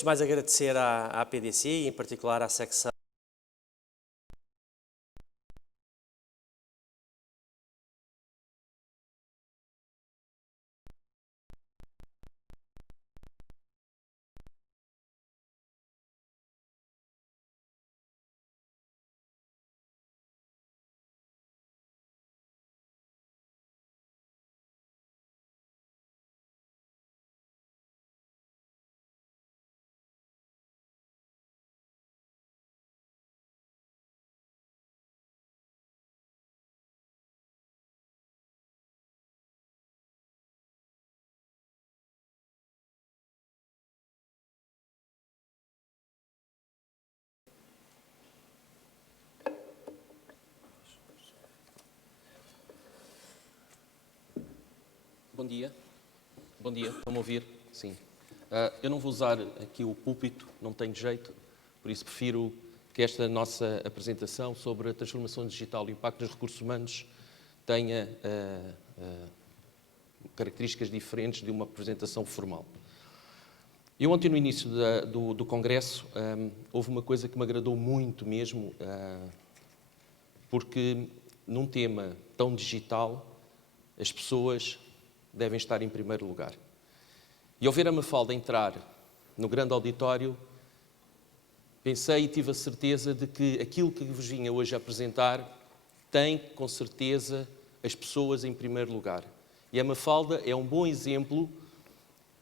antes de mais agradecer à PDC e em particular à secção Bom dia. Bom dia. Estão-me a ouvir? Sim. Eu não vou usar aqui o púlpito, não tenho jeito, por isso prefiro que esta nossa apresentação sobre a transformação digital e o impacto nos recursos humanos tenha características diferentes de uma apresentação formal. Eu ontem, no início do Congresso, houve uma coisa que me agradou muito mesmo, porque num tema tão digital, as pessoas devem estar em primeiro lugar. E ao ver a Mafalda entrar no grande auditório, pensei e tive a certeza de que aquilo que vos vinha hoje a apresentar tem, com certeza, as pessoas em primeiro lugar. E a Mafalda é um bom exemplo,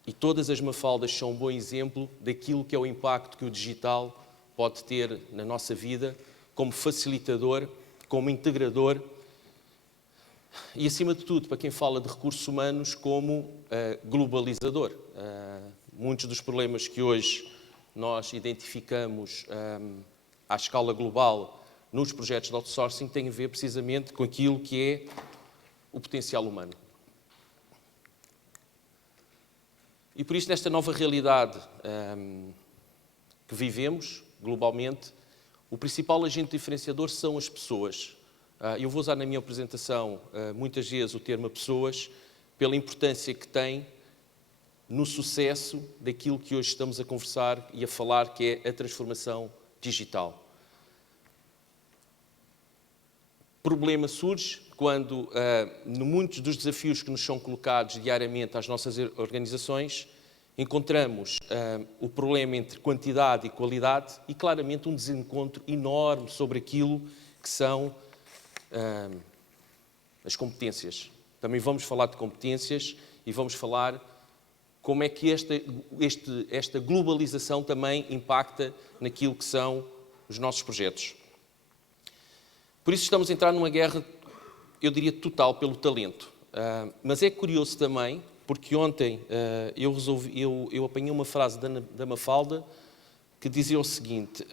e todas as Mafaldas são um bom exemplo daquilo que é o impacto que o digital pode ter na nossa vida, como facilitador, como integrador, e, acima de tudo, para quem fala de recursos humanos, como globalizador. Muitos dos problemas que hoje nós identificamos à escala global nos projetos de outsourcing têm a ver precisamente com aquilo que é o potencial humano. E por isso, nesta nova realidade que vivemos globalmente, o principal agente diferenciador são as pessoas. Eu vou usar na minha apresentação muitas vezes o termo pessoas, pela importância que tem no sucesso daquilo que hoje estamos a conversar e a falar, que é a transformação digital. O problema surge quando, muitos dos desafios que nos são colocados diariamente às nossas organizações, encontramos o problema entre quantidade e qualidade e, claramente, um desencontro enorme sobre aquilo que são as competências. Também vamos falar de competências e vamos falar como é que esta globalização também impacta naquilo que são os nossos projetos. Por isso estamos a entrar numa guerra, eu diria, total pelo talento. Mas é curioso também, porque ontem eu apanhei uma frase da Mafalda que dizia o seguinte: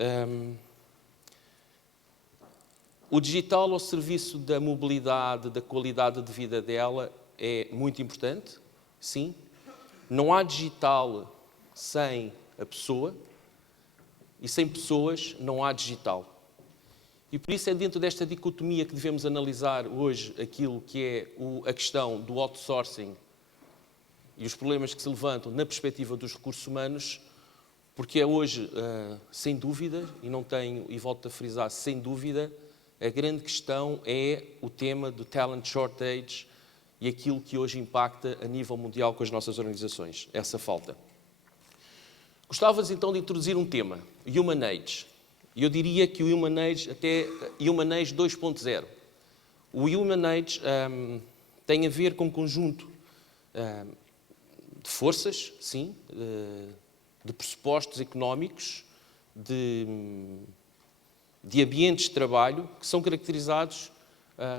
o digital ao serviço da mobilidade, da qualidade de vida dela é muito importante, sim. Não há digital sem a pessoa e sem pessoas não há digital. E por isso é dentro desta dicotomia que devemos analisar hoje aquilo que é a questão do outsourcing e os problemas que se levantam na perspectiva dos recursos humanos, porque é hoje, sem dúvida, e volto a frisar, sem dúvida, a grande questão é o tema do talent shortage e aquilo que hoje impacta a nível mundial com as nossas organizações, essa falta. Gostava-vos então de introduzir um tema, Human Age. E eu diria que o Human Age, até Human Age 2.0. O Human Age tem a ver com um conjunto de forças, sim, de pressupostos económicos, de ambientes de trabalho que são caracterizados,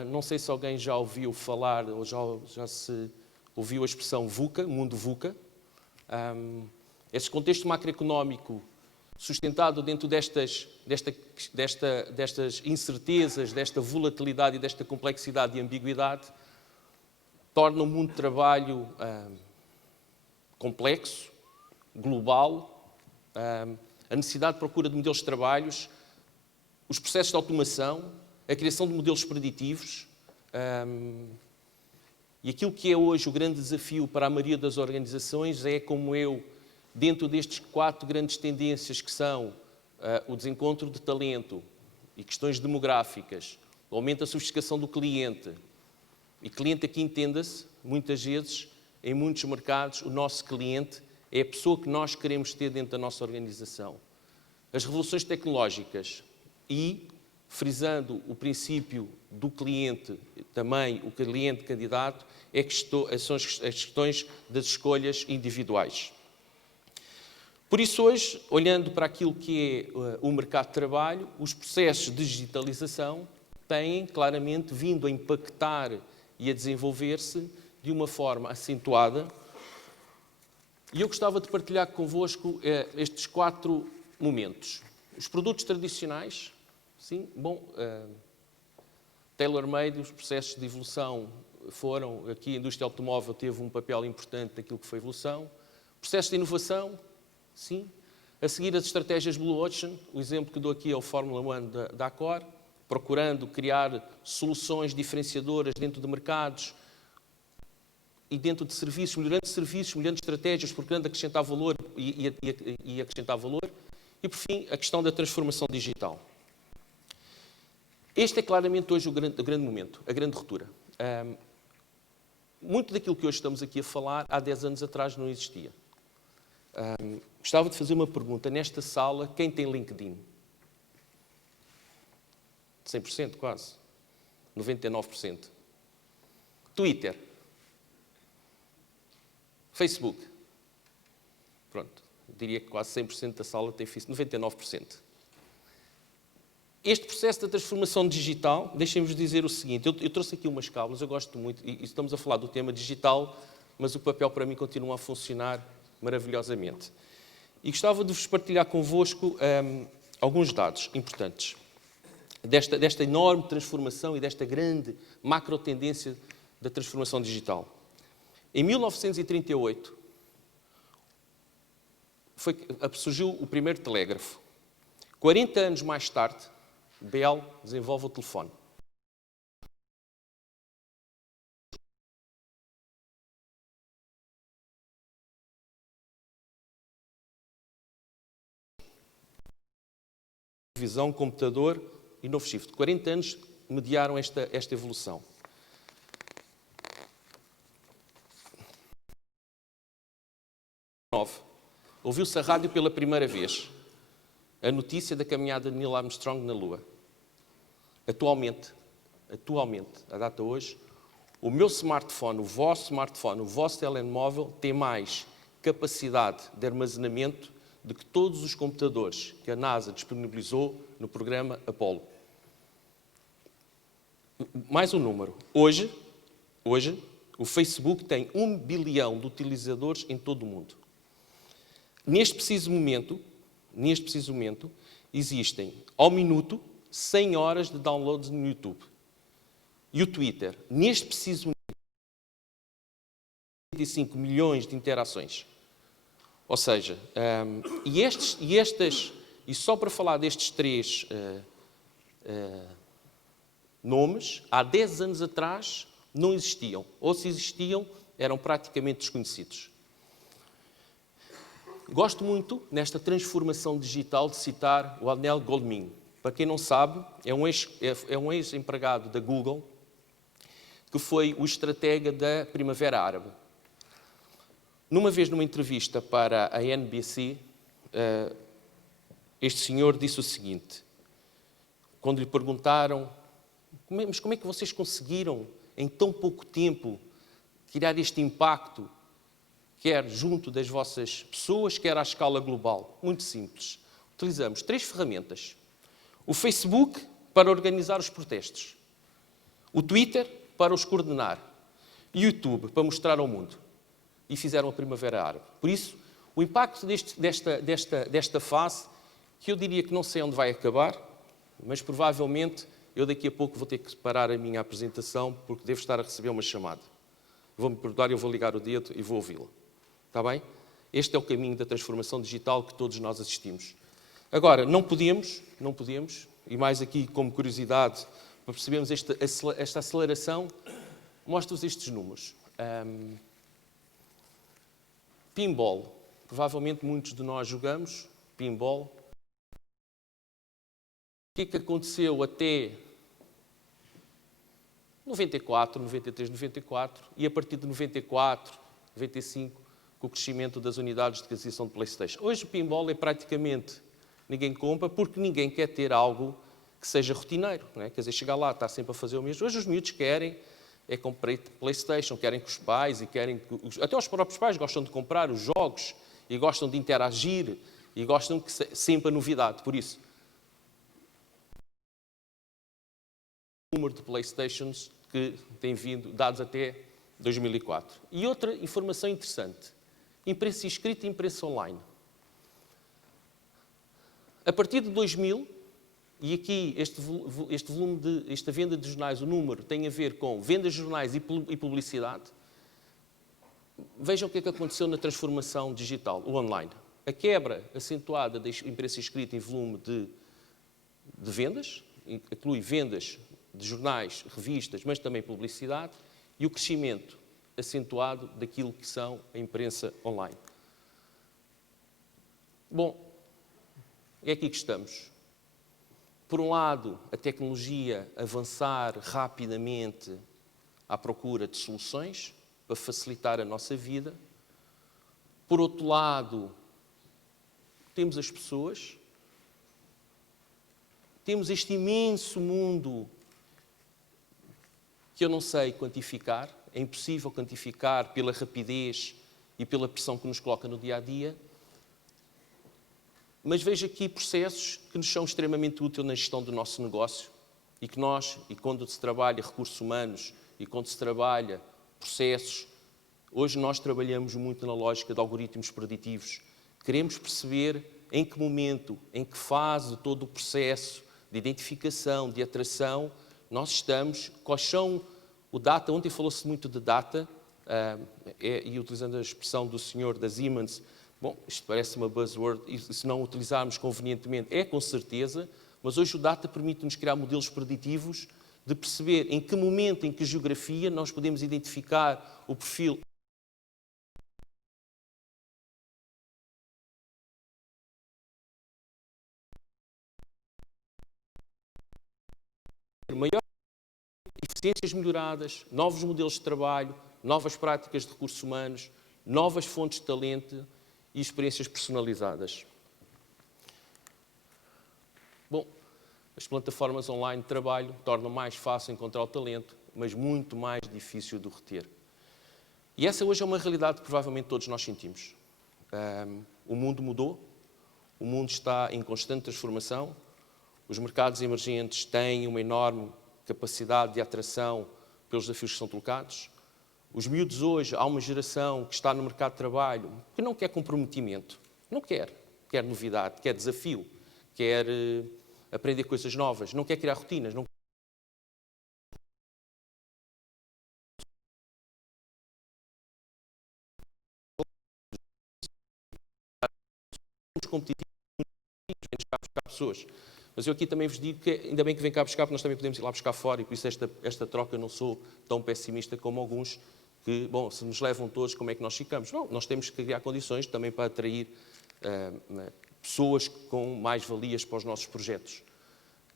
não sei se alguém já ouviu falar ou já se ouviu a expressão VUCA, mundo VUCA. Esse contexto macroeconómico sustentado dentro destas incertezas, desta volatilidade e desta complexidade e ambiguidade, torna o mundo de trabalho complexo, global, a necessidade de procura de modelos de trabalhos, os processos de automação, a criação de modelos preditivos, e aquilo que é hoje o grande desafio para a maioria das organizações é, como eu dentro destes 4 grandes tendências que são o desencontro de talento e questões demográficas, o aumento da sofisticação do cliente, e cliente aqui entenda-se, muitas vezes, em muitos mercados, o nosso cliente é a pessoa que nós queremos ter dentro da nossa organização. As revoluções tecnológicas e, frisando o princípio do cliente, também o cliente candidato, são as questões das escolhas individuais. Por isso, hoje, olhando para aquilo que é o mercado de trabalho, os processos de digitalização têm claramente vindo a impactar e a desenvolver-se de uma forma acentuada. E eu gostava de partilhar convosco estes 4 momentos. Os produtos tradicionais, sim, bom, tailor-made, os processos de evolução foram, aqui a indústria automóvel teve um papel importante naquilo que foi a evolução. Processos de inovação, sim. A seguir as estratégias Blue Ocean, o exemplo que dou aqui é o Fórmula 1 da Accor, procurando criar soluções diferenciadoras dentro de mercados e dentro de serviços, melhorando estratégias, procurando acrescentar valor e acrescentar valor. E, por fim, a questão da transformação digital. Este é claramente hoje o grande momento, a grande ruptura. Muito daquilo que hoje estamos aqui a falar, há 10 anos atrás não existia. Gostava de fazer uma pergunta. Nesta sala, quem tem LinkedIn? 100%, quase. 99%. Twitter. Facebook. Pronto. Diria que quase 100% da sala tem Facebook. 99%. Este processo da transformação digital, deixem-vos dizer o seguinte. Eu trouxe aqui umas cábulas, eu gosto muito, e estamos a falar do tema digital, mas o papel para mim continua a funcionar maravilhosamente. E gostava de vos partilhar convosco alguns dados importantes desta enorme transformação e desta grande macro tendência da transformação digital. Em 1938, surgiu o primeiro telégrafo. 40 anos mais tarde, Bell desenvolve o telefone. Televisão, computador e novo shift. 40 anos mediaram esta evolução. Ouviu-se a rádio pela primeira vez. A notícia da caminhada de Neil Armstrong na Lua. Atualmente, a data hoje, o meu smartphone, o vosso telemóvel tem mais capacidade de armazenamento do que todos os computadores que a NASA disponibilizou no programa Apollo. Mais um número. Hoje, o Facebook tem 1 bilhão de utilizadores em todo o mundo. Neste preciso momento, existem, ao minuto, 100 horas de downloads no YouTube. E o Twitter, neste preciso momento, 25 milhões de interações. Ou seja, e só para falar destes 3 nomes, há 10 anos atrás não existiam. Ou se existiam, eram praticamente desconhecidos. Gosto muito, nesta transformação digital, de citar o Anel Goldmin. Para quem não sabe, é um ex-empregado da Google, que foi o estratega da Primavera Árabe. Numa entrevista para a NBC, este senhor disse o seguinte, quando lhe perguntaram, mas como é que vocês conseguiram, em tão pouco tempo, criar este impacto, quer junto das vossas pessoas, quer à escala global? Muito simples. Utilizamos 3 ferramentas. O Facebook para organizar os protestos. O Twitter para os coordenar. E o YouTube para mostrar ao mundo. E fizeram a Primavera Árabe. Por isso, o impacto desta fase, que eu diria que não sei onde vai acabar, mas provavelmente eu daqui a pouco vou ter que parar a minha apresentação porque devo estar a receber uma chamada. Vou-me perdoar, eu vou ligar o dedo e vou ouvi-la. Está bem? Este é o caminho da transformação digital que todos nós assistimos. Agora, não podemos, e mais aqui como curiosidade, para percebermos esta aceleração, mostro-vos estes números. Pinball, provavelmente muitos de nós jogamos pinball. O que aconteceu até 94, 93, 94 e a partir de 94, 95, com o crescimento das unidades de aquisição de PlayStation. Hoje o pinball é praticamente ninguém compra porque ninguém quer ter algo que seja rotineiro, não é? Quer dizer, chegar lá, está sempre a fazer o mesmo. Hoje os miúdos querem é comprar PlayStation, querem que os pais e querem que até os próprios pais gostam de comprar os jogos e gostam de interagir e gostam que sempre a novidade. Por isso, o número de PlayStations que tem vindo, dados até 2004. E outra informação interessante, imprensa escrita e imprensa online. A partir de 2000, e aqui este volume esta venda de jornais, o número, tem a ver com vendas de jornais e publicidade. Vejam o que é que aconteceu na transformação digital, o online. A quebra acentuada da imprensa escrita em volume de vendas, inclui vendas de jornais, revistas, mas também publicidade, e o crescimento acentuado daquilo que são a imprensa online. Bom, é aqui que estamos. Por um lado, a tecnologia avançar rapidamente à procura de soluções para facilitar a nossa vida. Por outro lado, temos as pessoas, temos este imenso mundo que eu não sei quantificar, é impossível quantificar pela rapidez e pela pressão que nos coloca no dia-a-dia, mas vejo aqui processos que nos são extremamente úteis na gestão do nosso negócio e que nós, e quando se trabalha recursos humanos e quando se trabalha processos, hoje nós trabalhamos muito na lógica de algoritmos preditivos. Queremos perceber em que momento, em que fase de todo o processo de identificação, de atração, nós estamos, quais são o data, ontem falou-se muito de data, e utilizando a expressão do senhor da Siemens, bom, isto parece uma buzzword, e se não utilizarmos convenientemente, é com certeza, mas hoje o data permite-nos criar modelos preditivos de perceber em que momento, em que geografia, nós podemos identificar o perfil maior, eficiências melhoradas, novos modelos de trabalho, novas práticas de recursos humanos, novas fontes de talento e experiências personalizadas. Bom, as plataformas online de trabalho tornam mais fácil encontrar o talento, mas muito mais difícil de reter. E essa hoje é uma realidade que provavelmente todos nós sentimos. O mundo mudou, o mundo está em constante transformação, os mercados emergentes têm uma enorme capacidade de atração pelos desafios que são colocados. Os miúdos hoje, há uma geração que está no mercado de trabalho que não quer comprometimento, não quer novidade, quer desafio, quer aprender coisas novas, não quer criar rotinas, não competitivos, vem cá buscar pessoas. Mas eu aqui também vos digo que ainda bem que vem cá buscar, porque nós também podemos ir lá buscar fora, e por isso esta troca eu não sou tão pessimista como alguns que, bom, se nos levam todos, como é que nós ficamos? Não, nós temos que criar condições também para atrair pessoas com mais-valias para os nossos projetos.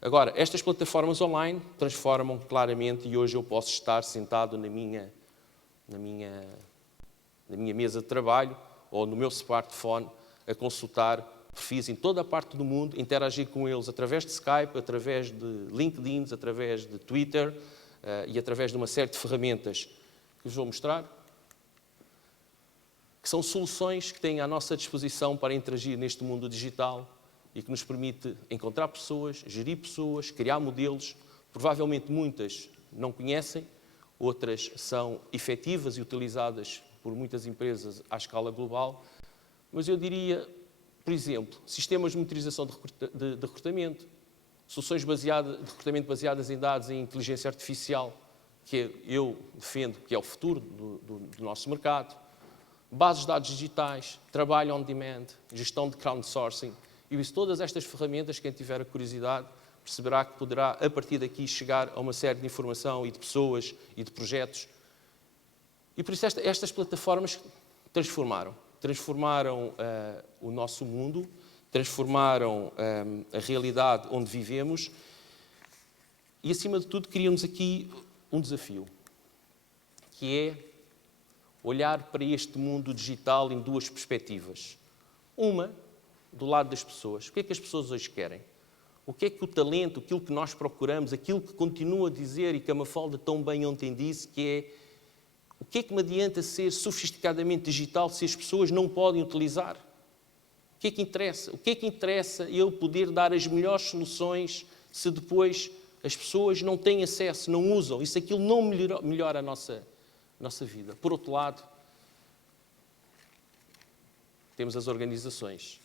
Agora, estas plataformas online transformam claramente, e hoje eu posso estar sentado na minha mesa de trabalho ou no meu smartphone a consultar perfis em toda a parte do mundo, interagir com eles através de Skype, através de LinkedIn, através de Twitter e através de uma série de ferramentas que vos vou mostrar, que são soluções que têm à nossa disposição para interagir neste mundo digital e que nos permite encontrar pessoas, gerir pessoas, criar modelos. Provavelmente muitas não conhecem, outras são efetivas e utilizadas por muitas empresas à escala global, mas eu diria, por exemplo, sistemas de monitorização de recrutamento, soluções de recrutamento baseadas em dados e inteligência artificial, que eu defendo que é o futuro do nosso mercado, bases de dados digitais, trabalho on demand, gestão de crowdsourcing, e isso, todas estas ferramentas, quem tiver a curiosidade, perceberá que poderá, a partir daqui, chegar a uma série de informação e de pessoas e de projetos. E por isso estas plataformas transformaram. transformaram o nosso mundo, transformaram a realidade onde vivemos e, acima de tudo, criam-nos aqui um desafio, que é olhar para este mundo digital em duas perspectivas. Uma, do lado das pessoas. O que é que as pessoas hoje querem? O que é que o talento, aquilo que nós procuramos, aquilo que continua a dizer e que a Mafalda tão bem ontem disse, que é o que é que me adianta ser sofisticadamente digital se as pessoas não podem utilizar? O que é que interessa? O que é que interessa eu poder dar as melhores soluções se depois as pessoas não têm acesso, não usam, e se aquilo não melhora a nossa vida? Por outro lado, temos as organizações.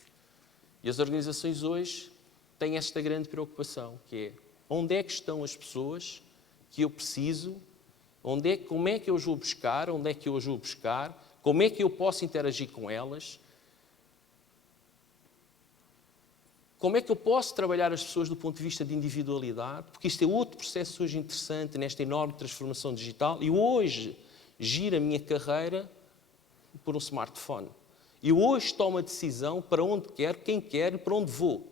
E as organizações hoje têm esta grande preocupação, que é onde é que estão as pessoas que eu preciso, como é que eu as vou buscar, onde é que eu as vou buscar, como é que eu posso interagir com elas, como é que eu posso trabalhar as pessoas do ponto de vista de individualidade, porque isto é outro processo hoje interessante nesta enorme transformação digital. E hoje giro a minha carreira por um smartphone. E hoje tomo a decisão para onde quero, quem quero e para onde vou.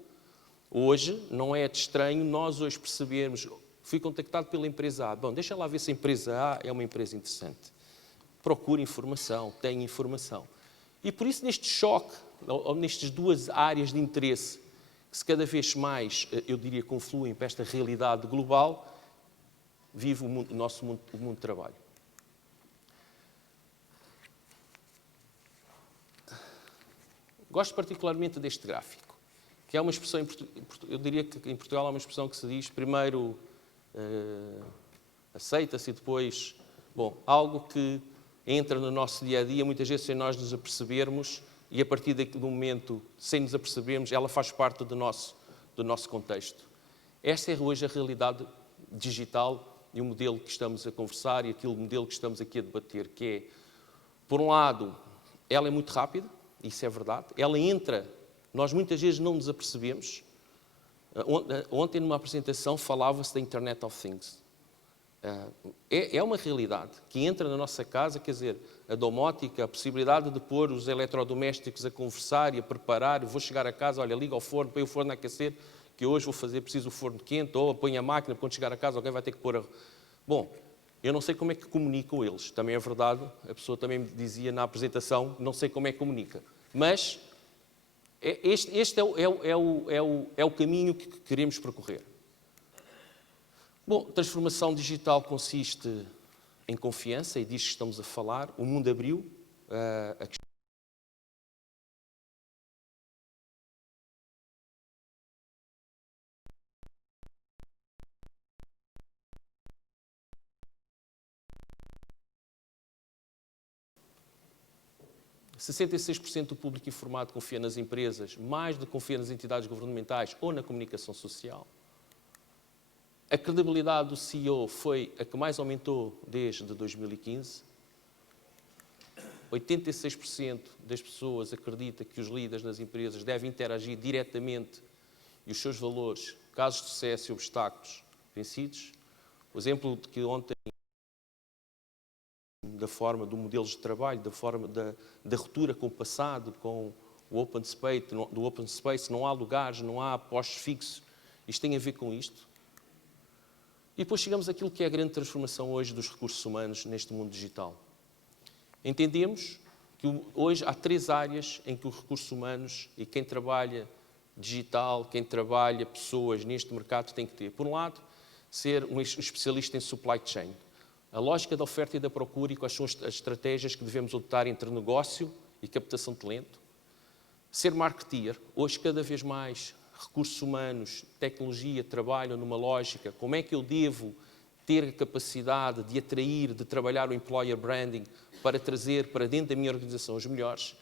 Hoje, não é de estranho nós hoje percebermos, fui contactado pela empresa A, bom, deixa lá ver se a empresa A é uma empresa interessante. Procure informação, tenha informação. E por isso neste choque, ou nestas duas áreas de interesse, que se cada vez mais, eu diria, confluem para esta realidade global, vive o nosso mundo, o mundo de trabalho. Gosto particularmente deste gráfico, que é uma expressão, eu diria que em Portugal há uma expressão que se diz, primeiro aceita-se e depois, bom, algo que entra no nosso dia-a-dia, muitas vezes sem nós nos apercebermos, e a partir do momento, sem nos apercebermos, ela faz parte do nosso contexto. Esta é hoje a realidade digital e o modelo que estamos a conversar e aquele modelo que estamos aqui a debater, que é, por um lado, ela é muito rápida, isso é verdade, ela entra, nós muitas vezes não nos apercebemos. Ontem, numa apresentação, falava-se da Internet of Things. É uma realidade que entra na nossa casa, quer dizer, a domótica, a possibilidade de pôr os eletrodomésticos a conversar e a preparar, vou chegar a casa, olha, liga ao forno, põe o forno a aquecer, que hoje vou fazer, preciso do forno quente, ou põe a máquina, quando chegar a casa alguém vai ter que pôr a... Bom, eu não sei como é que comunicam eles, também é verdade, a pessoa também me dizia na apresentação, não sei como é que comunica, mas este é o caminho que queremos percorrer. Bom, transformação digital consiste em confiança, e disto que estamos a falar. O mundo abriu. A questão de 66% do público informado confia nas empresas, mais do que confia nas entidades governamentais ou na comunicação social. A credibilidade do CEO foi a que mais aumentou desde 2015. 86% das pessoas acredita que os líderes das empresas devem interagir diretamente e os seus valores, casos de sucesso e obstáculos vencidos. O exemplo de que ontem, da forma do modelos de trabalho, da forma da ruptura com o passado, com o open space, não há lugares, não há postos fixos. Isto tem a ver com isto. E depois chegamos àquilo que é a grande transformação hoje dos recursos humanos neste mundo digital. Entendemos que hoje há 3 áreas em que os recursos humanos e quem trabalha digital, quem trabalha pessoas neste mercado tem que ter. Por um lado, ser um especialista em supply chain. A lógica da oferta e da procura e quais são as estratégias que devemos adotar entre negócio e captação de talento. Ser marketeer. Hoje, cada vez mais, recursos humanos, tecnologia, trabalham numa lógica. Como é que eu devo ter a capacidade de atrair, de trabalhar o employer branding para trazer para dentro da minha organização os melhores?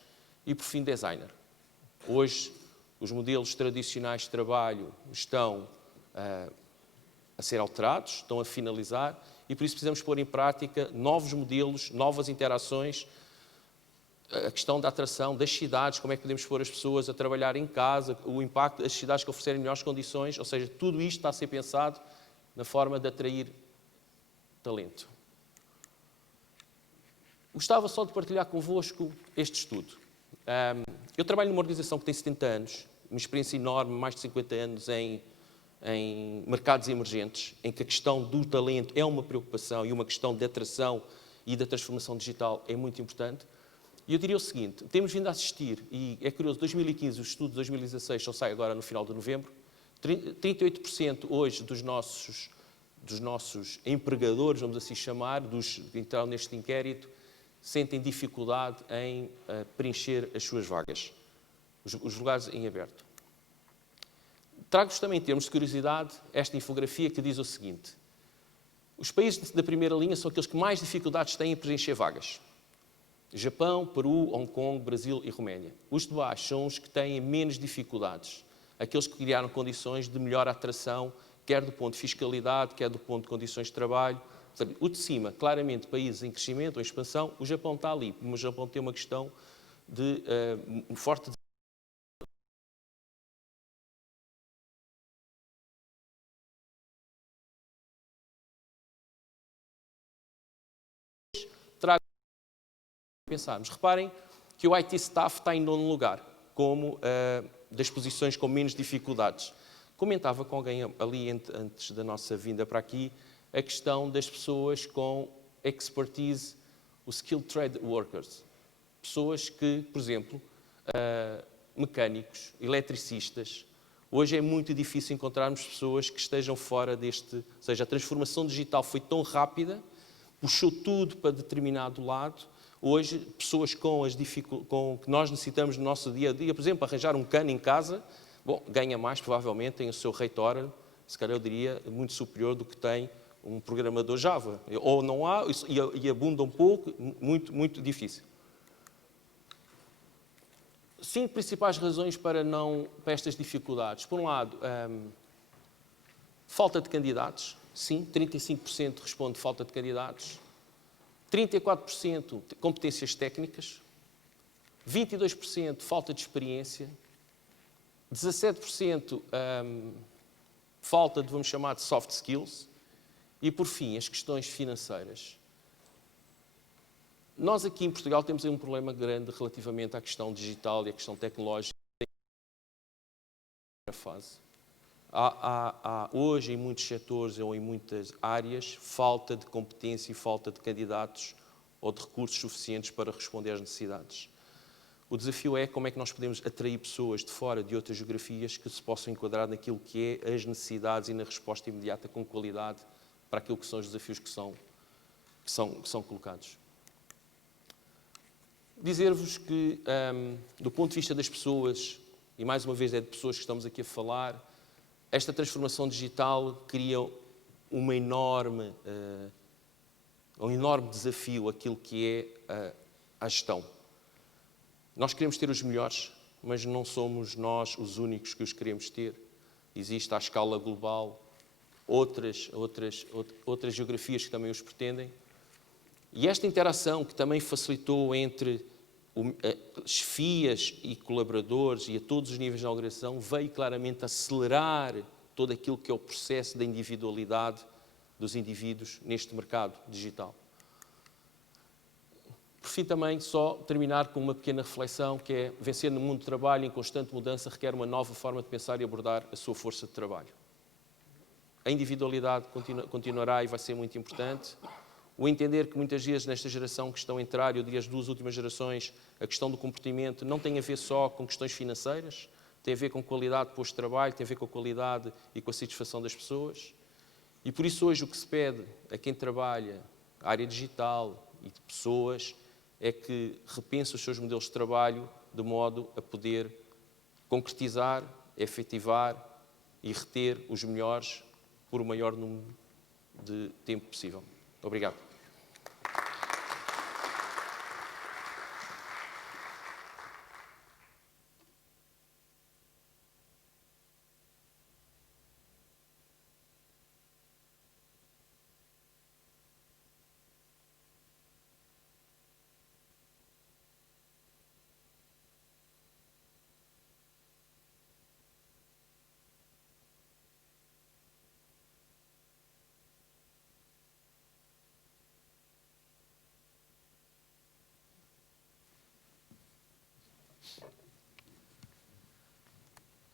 E, por fim, designer. Hoje, os modelos tradicionais de trabalho estão a ser alterados, estão a finalizar, e por isso precisamos pôr em prática novos modelos, novas interações, a questão da atração das cidades, como é que podemos pôr as pessoas a trabalhar em casa, o impacto das cidades que oferecerem melhores condições, ou seja, tudo isto está a ser pensado na forma de atrair talento. Gostava só de partilhar convosco este estudo. Eu trabalho numa organização que tem 70 anos, uma experiência enorme, mais de 50 anos em mercados emergentes, em que a questão do talento é uma preocupação e uma questão de atração e da transformação digital é muito importante. E eu diria o seguinte, temos vindo a assistir, e é curioso, 2015, o estudo de 2016 só sai agora no final de novembro, 38% hoje dos nossos empregadores, vamos assim chamar, que entraram neste inquérito, sentem dificuldade em preencher as suas vagas, os lugares em aberto. Trago-vos também, em termos de curiosidade, esta infografia que diz o seguinte. Os países da primeira linha são aqueles que mais dificuldades têm em preencher vagas. Japão, Peru, Hong Kong, Brasil e Roménia. Os de baixo são os que têm menos dificuldades. Aqueles que criaram condições de melhor atração, quer do ponto de fiscalidade, quer do ponto de condições de trabalho. Portanto, o de cima, claramente, países em crescimento ou expansão, o Japão está ali. Mas o Japão tem uma questão de forte pensarmos. Reparem que o IT Staff está em nono lugar, como das posições com menos dificuldades. Comentava com alguém ali antes da nossa vinda para aqui a questão das pessoas com expertise, os skilled trade workers. Pessoas que, por exemplo, mecânicos, eletricistas. Hoje é muito difícil encontrarmos pessoas que estejam fora deste... Ou seja, a transformação digital foi tão rápida, puxou tudo para determinado lado. Hoje, pessoas que nós necessitamos no nosso dia-a-dia, por exemplo, arranjar um cano em casa, bom, ganha mais, provavelmente, tem o seu rate hour, se calhar eu diria, muito superior do que tem um programador Java. Ou não há, e abunda um pouco, muito difícil. 5 principais razões para estas dificuldades. Por um lado, falta de candidatos. Sim, 35% responde falta de candidatos. 34% competências técnicas, 22% falta de experiência, 17% falta de, vamos chamar, de soft skills e, por fim, as questões financeiras. Nós aqui em Portugal temos um problema grande relativamente à questão digital e à questão tecnológica. Há hoje, em muitos setores ou em muitas áreas, falta de competência e falta de candidatos ou de recursos suficientes para responder às necessidades. O desafio é como é que nós podemos atrair pessoas de fora, de outras geografias, que se possam enquadrar naquilo que é as necessidades e na resposta imediata com qualidade para aquilo que são os desafios que são colocados. Dizer-vos que, do ponto de vista das pessoas, e mais uma vez é de pessoas que estamos aqui a falar, esta transformação digital cria um enorme desafio, aquilo que é a gestão. Nós queremos ter os melhores, mas não somos nós os únicos que os queremos ter. Existe à escala global outras geografias que também os pretendem. E esta interação que também facilitou entre chefias e colaboradores e a todos os níveis da organização veio claramente acelerar todo aquilo que é o processo da individualidade dos indivíduos neste mercado digital. Por fim, também só terminar com uma pequena reflexão, que é vencer no mundo do trabalho em constante mudança requer uma nova forma de pensar e abordar a sua força de trabalho. A individualidade continuará e vai ser muito importante. O entender que muitas vezes nesta geração que estão a entrar, eu diria as 2 últimas gerações, a questão do comportamento não tem a ver só com questões financeiras, tem a ver com qualidade de posto de trabalho, tem a ver com a qualidade e com a satisfação das pessoas. E por isso hoje o que se pede a quem trabalha a área digital e de pessoas é que repense os seus modelos de trabalho de modo a poder concretizar, efetivar e reter os melhores por o maior número de tempo possível. Obrigado.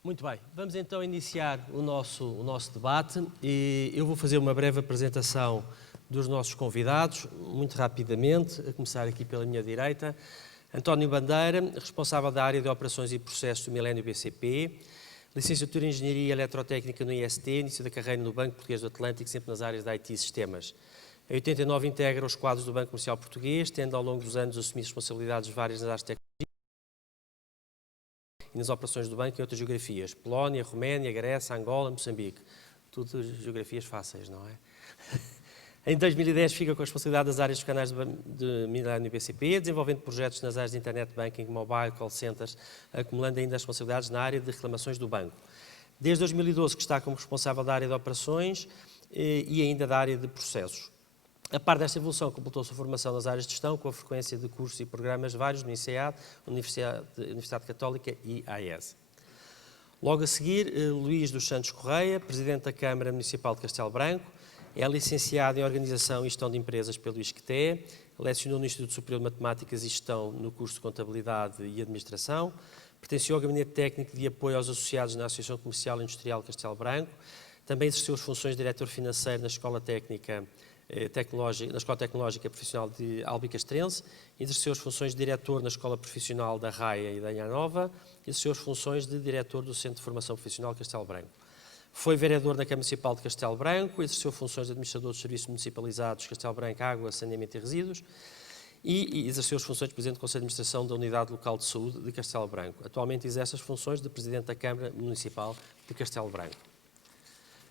Muito bem, vamos então iniciar o nosso debate e eu vou fazer uma breve apresentação dos nossos convidados, muito rapidamente, a começar aqui pela minha direita. António Bandeira, responsável da área de Operações e Processos do Milênio BCP, licenciatura em Engenharia Eletrotécnica no IST, início da carreira no Banco Português do Atlântico, sempre nas áreas de IT e Sistemas. Em 89 integra os quadros do Banco Comercial Português, tendo ao longo dos anos assumido responsabilidades várias nas áreas de tecnologia e nas operações do banco em outras geografias. Polónia, Roménia, Grécia, Angola, Moçambique. Tudo geografias fáceis, não é? Em 2010 fica com a responsabilidade das áreas dos canais de Milênio BCP, desenvolvendo projetos nas áreas de Internet Banking, Mobile, Call Centers, acumulando ainda as responsabilidades na área de reclamações do banco. Desde 2012 que está como responsável da área de operações e ainda da área de processos. A par desta evolução, completou a sua formação nas áreas de gestão, com a frequência de cursos e programas vários no INSEAD, Universidade Católica e AES. Logo a seguir, Luís dos Santos Correia, Presidente da Câmara Municipal de Castelo Branco, é licenciado em Organização e Gestão de Empresas pelo ISCTE, lecionou no Instituto Superior de Matemáticas e Gestão no curso de Contabilidade e Administração, pertenceu ao Gabinete Técnico de Apoio aos Associados na Associação Comercial e Industrial de Castelo Branco, também exerceu as funções de Diretor Financeiro na Escola Tecnológica Profissional de Albicastrense, exerceu as funções de Diretor na Escola Profissional da Raia e da Anhanova, exerceu as funções de Diretor do Centro de Formação Profissional de Castelo Branco. Foi vereador na Câmara Municipal de Castelo Branco, exerceu funções de Administrador dos Serviços Municipalizados de Castelo Branco, Água, Saneamento e Resíduos e exerceu as funções de Presidente do Conselho de Administração da Unidade Local de Saúde de Castelo Branco. Atualmente exerce as funções de Presidente da Câmara Municipal de Castelo Branco.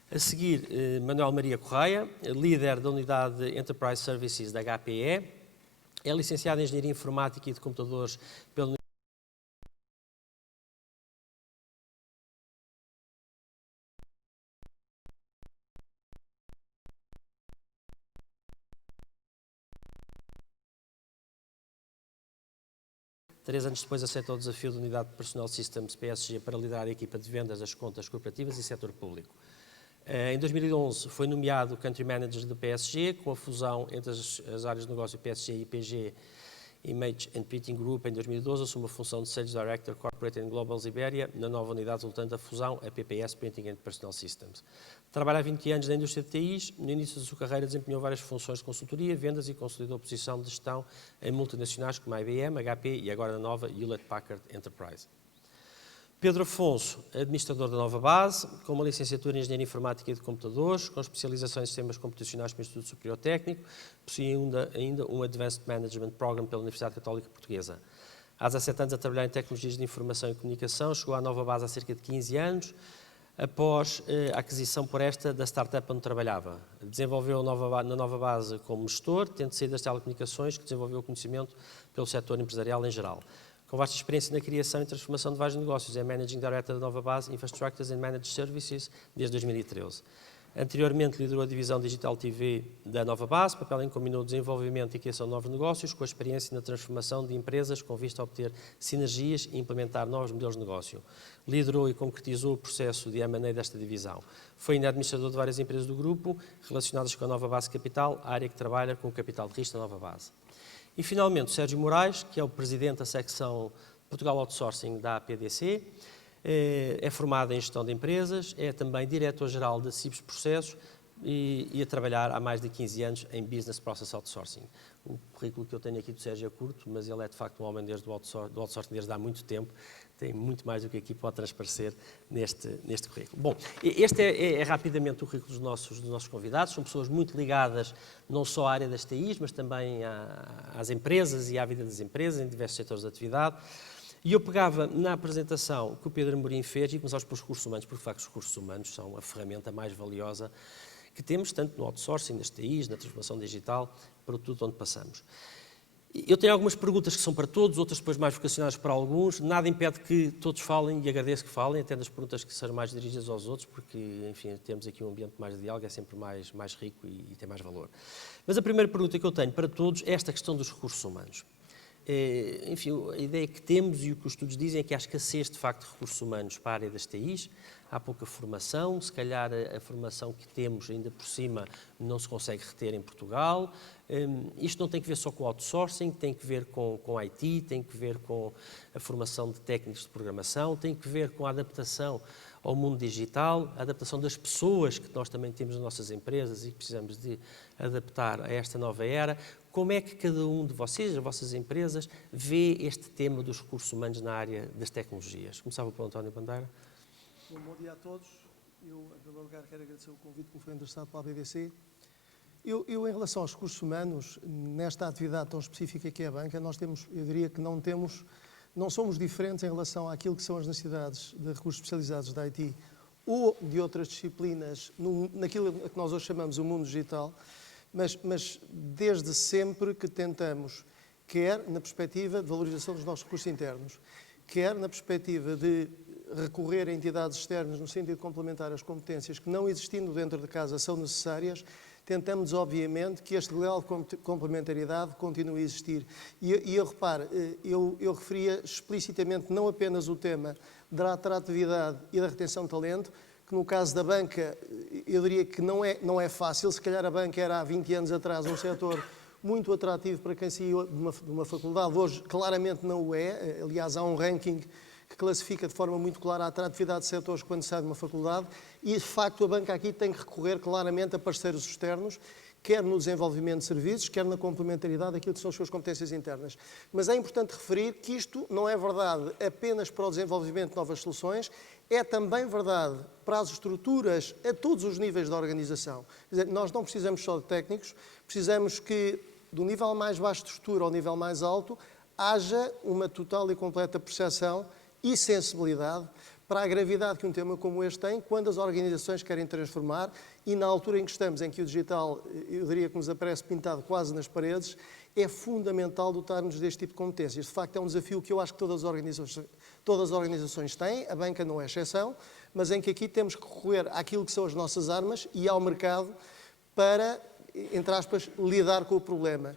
A seguir, Manuel Maria Correia, líder da Unidade Enterprise Services da HPE, é licenciado em Engenharia Informática e de Computadores pela Universidade. Três anos depois aceitou o desafio da Unidade de Personal Systems PSG para liderar a equipa de vendas das contas corporativas e setor público. Em 2011 foi nomeado Country Manager do PSG, com a fusão entre as áreas de negócio PSG e IPG Image and Printing Group. Em 2012 assume a função de Sales Director Corporate and Global Iberia na nova unidade resultante da fusão, a PPS Printing and Personal Systems. Trabalha há 20 anos na indústria de TIs, no início da sua carreira desempenhou várias funções de consultoria, vendas e consolidou a posição de gestão em multinacionais como a IBM, HP e agora na nova Hewlett Packard Enterprise. Pedro Afonso, administrador da Nova Base, com uma licenciatura em Engenharia Informática e de Computadores, com especialização em Sistemas Computacionais pelo Instituto Superior Técnico, possui ainda um Advanced Management Program pela Universidade Católica Portuguesa. Há 17 anos a trabalhar em Tecnologias de Informação e Comunicação, chegou à Nova Base há cerca de 15 anos, após a aquisição por esta da startup onde trabalhava. Desenvolveu na Nova Base como gestor, tendo saído das telecomunicações, que desenvolveu o conhecimento pelo setor empresarial em geral. Com vasta experiência na criação e transformação de vários negócios, é Managing Director da Nova Base Infrastructures and Managed Services desde 2013. Anteriormente liderou a divisão Digital TV da Nova Base, papel em que combinou o desenvolvimento e criação de novos negócios com a experiência na transformação de empresas com vista a obter sinergias e implementar novos modelos de negócio. Liderou e concretizou o processo de M&A desta divisão. Foi ainda administrador de várias empresas do grupo relacionadas com a Nova Base Capital, a área que trabalha com o capital de risco da Nova Base. E, finalmente, o Sérgio Moraes, que é o Presidente da secção Portugal Outsourcing da APDC, é formado em Gestão de Empresas, é também Diretor-Geral da CIBS Processos e a trabalhar há mais de 15 anos em Business Process Outsourcing. O currículo que eu tenho aqui do Sérgio é curto, mas ele é, de facto, um homem do outsourcing desde há muito tempo, tem muito mais do que aqui pode transparecer neste currículo. Bom, este é rapidamente o currículo dos nossos convidados, são pessoas muito ligadas não só à área das TIs, mas também às empresas e à vida das empresas, em diversos setores de atividade. E eu pegava na apresentação que o Pedro Amorim fez e começava pelos recursos humanos, porque, de facto, os recursos humanos são a ferramenta mais valiosa que temos, tanto no outsourcing, nas TIs, na transformação digital, para tudo onde passamos. Eu tenho algumas perguntas que são para todos, outras depois mais vocacionadas para alguns. Nada impede que todos falem e agradeço que falem, até das perguntas que sejam mais dirigidas aos outros, porque, enfim, temos aqui um ambiente mais de diálogo, é sempre mais rico e tem mais valor. Mas a primeira pergunta que eu tenho para todos é esta questão dos recursos humanos. Enfim, a ideia que temos e o que os estudos dizem é que há escassez, de facto, de recursos humanos para a área das TIs, há pouca formação, se calhar a formação que temos, ainda por cima, não se consegue reter em Portugal. Isto não tem que ver só com o outsourcing, tem que ver com IT, tem que ver com a formação de técnicos de programação, tem que ver com a adaptação ao mundo digital, a adaptação das pessoas que nós também temos nas nossas empresas e que precisamos de adaptar a esta nova era. Como é que cada um de vocês, as vossas empresas, vê este tema dos recursos humanos na área das tecnologias? Começava pelo António Bandeira. Bom dia a todos. Eu, em primeiro lugar, quero agradecer o convite que me foi endereçado pela BBC. Eu, em relação aos recursos humanos, nesta atividade tão específica que é a banca, nós temos, eu diria que não somos diferentes em relação àquilo que são as necessidades de recursos especializados da IT ou de outras disciplinas, naquilo que nós hoje chamamos o mundo digital, mas desde sempre que tentamos, quer na perspectiva de valorização dos nossos recursos internos, quer na perspectiva de recorrer a entidades externas no sentido de complementar as competências que, não existindo dentro de casa, são necessárias, tentamos, obviamente, que este grau de complementariedade continue a existir. E eu repare, eu referia explicitamente não apenas o tema da atratividade e da retenção de talento, que no caso da banca, eu diria que não é fácil. Se calhar a banca era há 20 anos atrás um setor muito atrativo para quem saiu de uma faculdade. Hoje, claramente, não o é. Aliás, há um ranking que classifica de forma muito clara a atratividade de setores quando sai de uma faculdade e, de facto, a banca aqui tem que recorrer claramente a parceiros externos, quer no desenvolvimento de serviços, quer na complementaridade daquilo que são as suas competências internas. Mas é importante referir que isto não é verdade apenas para o desenvolvimento de novas soluções, é também verdade para as estruturas a todos os níveis da organização. Quer dizer, nós não precisamos só de técnicos, precisamos que, do nível mais baixo de estrutura ao nível mais alto, haja uma total e completa percepção e sensibilidade para a gravidade que um tema como este tem, quando as organizações querem transformar e na altura em que estamos, em que o digital, eu diria que nos aparece pintado quase nas paredes, é fundamental dotar-nos deste tipo de competências. De facto, é um desafio que eu acho que todas as organizações têm, a banca não é exceção, mas em que aqui temos que recorrer àquilo que são as nossas armas e ao mercado para, entre aspas, lidar com o problema.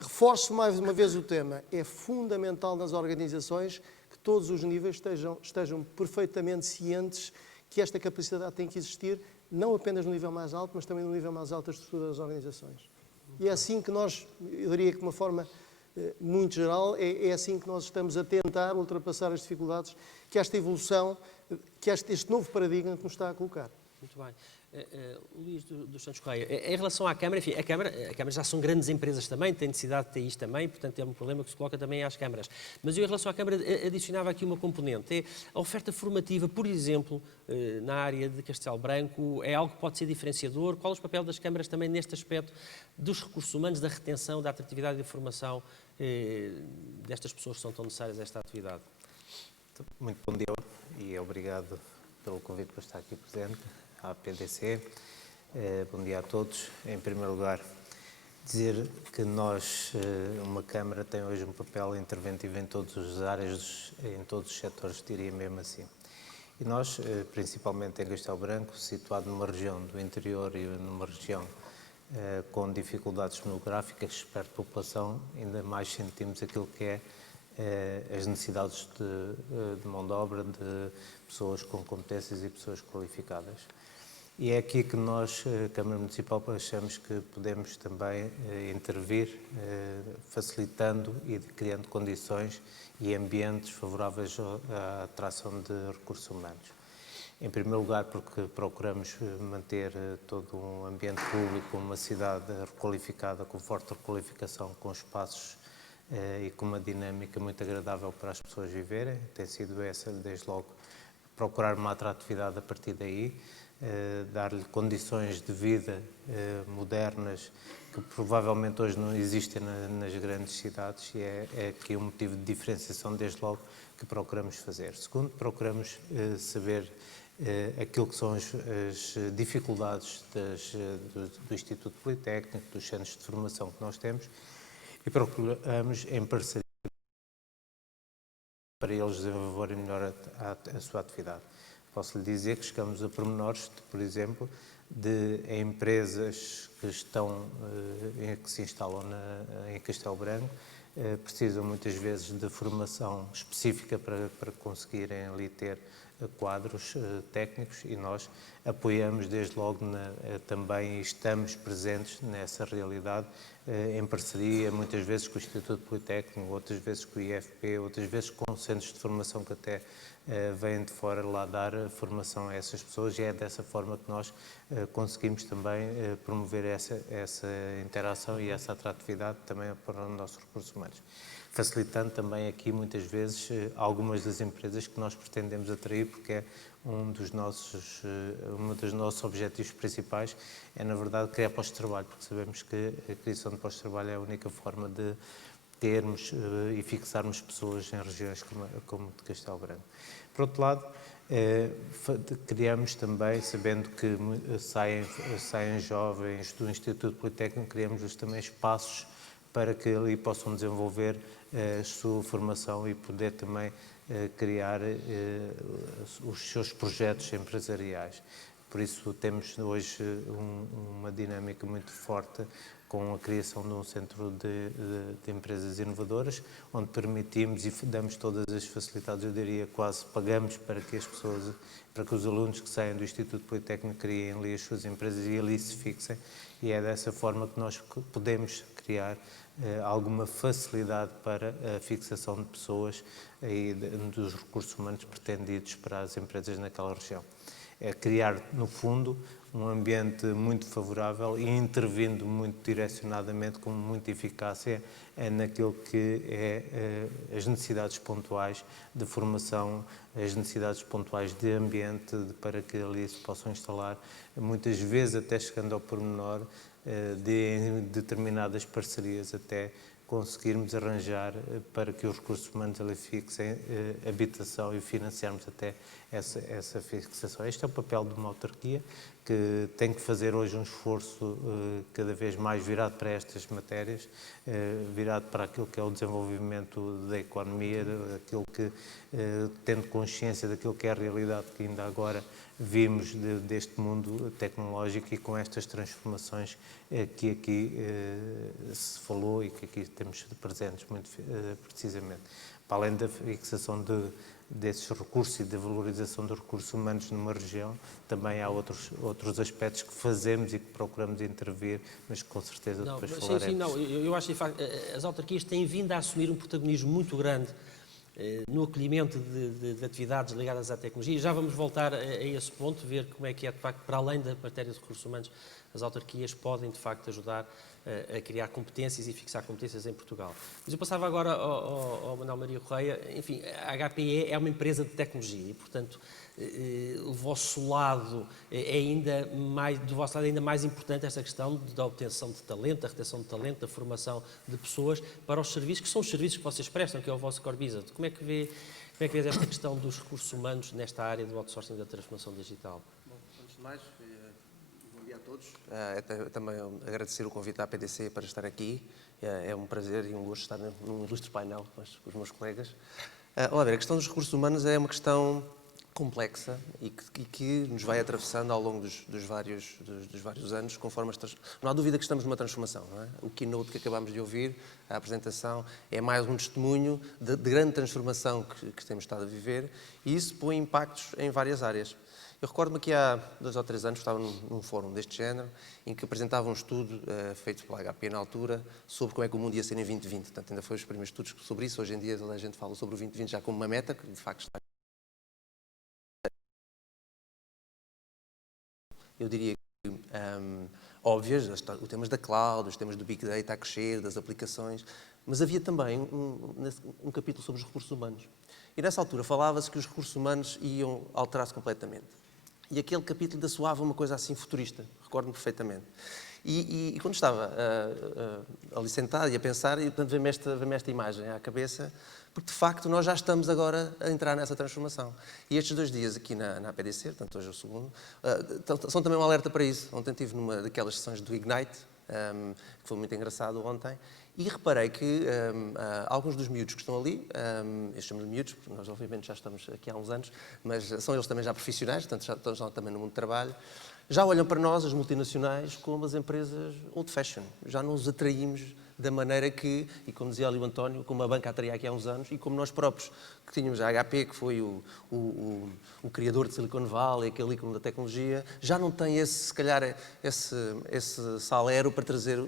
Reforço mais uma vez o tema. É fundamental nas organizações que todos os níveis estejam perfeitamente cientes que esta capacidade tem que existir, não apenas no nível mais alto, mas também no nível mais alto da estrutura das organizações. E é assim que nós, eu diria que de uma forma muito geral, é assim que nós estamos a tentar ultrapassar as dificuldades que esta evolução, que este novo paradigma que nos está a colocar. Muito bem. Luís dos Santos Correia, em relação à Câmara, enfim, a Câmara já são grandes empresas também, tem necessidade de TIs também, portanto é um problema que se coloca também às câmaras. Mas eu, em relação à Câmara, adicionava aqui uma componente, é a oferta formativa, por exemplo, na área de Castelo Branco, é algo que pode ser diferenciador. Qual é o papel das câmaras também neste aspecto dos recursos humanos, da retenção, da atratividade e da formação destas pessoas que são tão necessárias a esta atividade? Muito bom dia e obrigado pelo convite para estar aqui presente à PDC. Bom dia a todos. Em primeiro lugar, dizer que nós, uma Câmara, tem hoje um papel interventivo em todas as áreas, em todos os setores, diria mesmo assim. E nós, principalmente em Castelo Branco, situado numa região do interior e numa região com dificuldades demográficas, perto de população, ainda mais sentimos aquilo que é as necessidades de mão de obra, de pessoas com competências e pessoas qualificadas. E é aqui que nós, Câmara Municipal, achamos que podemos também intervir, facilitando e criando condições e ambientes favoráveis à atração de recursos humanos. Em primeiro lugar, porque procuramos manter todo um ambiente público, uma cidade requalificada, com forte requalificação, com espaços e com uma dinâmica muito agradável para as pessoas viverem. Tem sido essa, desde logo, procurar uma atratividade a partir daí, dar-lhe condições de vida modernas que provavelmente hoje não existem nas grandes cidades e é aqui um motivo de diferenciação, desde logo, que procuramos fazer. Segundo, procuramos saber aquilo que são as dificuldades do Instituto Politécnico, dos centros de formação que nós temos e procuramos, em parceria, para eles desenvolverem melhor a sua atividade. Posso lhe dizer que chegamos a pormenores de, por exemplo, de empresas que que se instalam em Castelo Branco, precisam muitas vezes de formação específica para conseguirem ali ter quadros técnicos, e nós apoiamos desde logo também, estamos presentes nessa realidade, em parceria muitas vezes com o Instituto Politécnico, outras vezes com o IFP, outras vezes com centros de formação que até vêm de fora lá dar formação a essas pessoas, e é dessa forma que nós conseguimos também promover essa interação e essa atratividade também para os nossos recursos humanos. Facilitando também aqui, muitas vezes, algumas das empresas que nós pretendemos atrair, porque é um dos nossos objetivos principais, é, na verdade, criar postos de trabalho, porque sabemos que a criação de postos de trabalho é a única forma de termos e fixarmos pessoas em regiões como de Castelo Branco. Por outro lado, criamos também, sabendo que saem jovens do Instituto Politécnico, criamos também espaços para que ali possam desenvolver a sua formação e poder também criar os seus projetos empresariais. Por isso temos hoje uma dinâmica muito forte com a criação de um centro de empresas inovadoras, onde permitimos e damos todas as facilidades, eu diria quase pagamos para que as pessoas, para que os alunos que saem do Instituto Politécnico criem ali as suas empresas e ali se fixem, e é dessa forma que nós podemos criar alguma facilidade para a fixação de pessoas e dos recursos humanos pretendidos para as empresas naquela região. É criar, no fundo, um ambiente muito favorável e intervindo muito direcionadamente, com muita eficácia, naquilo que é as necessidades pontuais de formação, as necessidades pontuais de ambiente, para que ali se possam instalar, muitas vezes até chegando ao pormenor, de determinadas parcerias, até conseguirmos arranjar para que os recursos humanos ali fixem habitação e financiarmos até essa fixação. Este é o papel de uma autarquia que tem que fazer hoje um esforço cada vez mais virado para estas matérias, virado para aquilo que é o desenvolvimento da economia, aquilo que, tendo consciência daquilo que é a realidade que ainda agora vimos deste mundo tecnológico e com estas transformações que aqui se falou e que aqui temos presentes muito precisamente. Para além da fixação desses recursos e da valorização dos recursos humanos numa região, também há outros aspectos que fazemos e que procuramos intervir, mas que com certeza depois falaremos. Sim, não, eu acho que, de facto, as autarquias têm vindo a assumir um protagonismo muito grande no acolhimento de atividades ligadas à tecnologia. Já vamos voltar a esse ponto, ver como é que é, de facto, para além da matéria de recursos humanos, as autarquias podem, de facto, ajudar a criar competências e fixar competências em Portugal. Mas eu passava agora ao Manuel Maria Correia. Enfim, a HPE é uma empresa de tecnologia e, portanto, o vosso lado do vosso lado é ainda mais importante esta questão da obtenção de talento, da retenção de talento, da formação de pessoas para os serviços, que são os serviços que vocês prestam, que é o vosso core business. Como é que vês esta questão dos recursos humanos nesta área do outsourcing da transformação digital? Bom, antes de mais, bom dia a todos. Também agradecer o convite à PDC para estar aqui. É um prazer e um gosto estar num ilustre painel com os meus colegas. Olha, a questão dos recursos humanos é uma questão complexa e que nos vai atravessando ao longo dos vários anos, conforme não há dúvida que estamos numa transformação, não é? O keynote que acabámos de ouvir, a apresentação, é mais um testemunho de grande transformação que temos estado a viver, e isso põe impactos em várias áreas. Eu recordo-me que há 2 ou 3 anos estava num fórum deste género, em que apresentava um estudo feito pela HP na altura, sobre como é que o mundo ia ser em 2020. Portanto, ainda foi os primeiros estudos sobre isso. Hoje em dia toda a gente fala sobre o 2020 já como uma meta, que de facto está. Eu diria que óbvias, os temas da cloud, os temas do Big Data a crescer, das aplicações, mas havia também um capítulo sobre os recursos humanos. E nessa altura falava-se que os recursos humanos iam alterar-se completamente. E aquele capítulo ainda soava uma coisa assim futurista, recordo-me perfeitamente. E quando estava ali sentado e a pensar, e portanto veio-me esta imagem à cabeça, porque de facto nós já estamos agora a entrar nessa transformação. E estes 2 dias aqui na PDC, portanto hoje é o segundo, são também um alerta para isso. Ontem estive numa daquelas sessões do Ignite, que foi muito engraçado ontem, e reparei que alguns dos miúdos que estão ali, eu chamo de miúdos, porque nós obviamente já estamos aqui há uns anos, mas são eles também já profissionais, portanto já estão também no mundo do trabalho, já olham para nós, as multinacionais, como as empresas old-fashioned. Já não os atraímos da maneira que, e como dizia ali o António, como a banca atraía aqui há uns anos, e como nós próprios, que tínhamos a HP, que foi o criador de Silicon Valley, aquele ícone da tecnologia, já não tem esse, se calhar, esse salero para trazer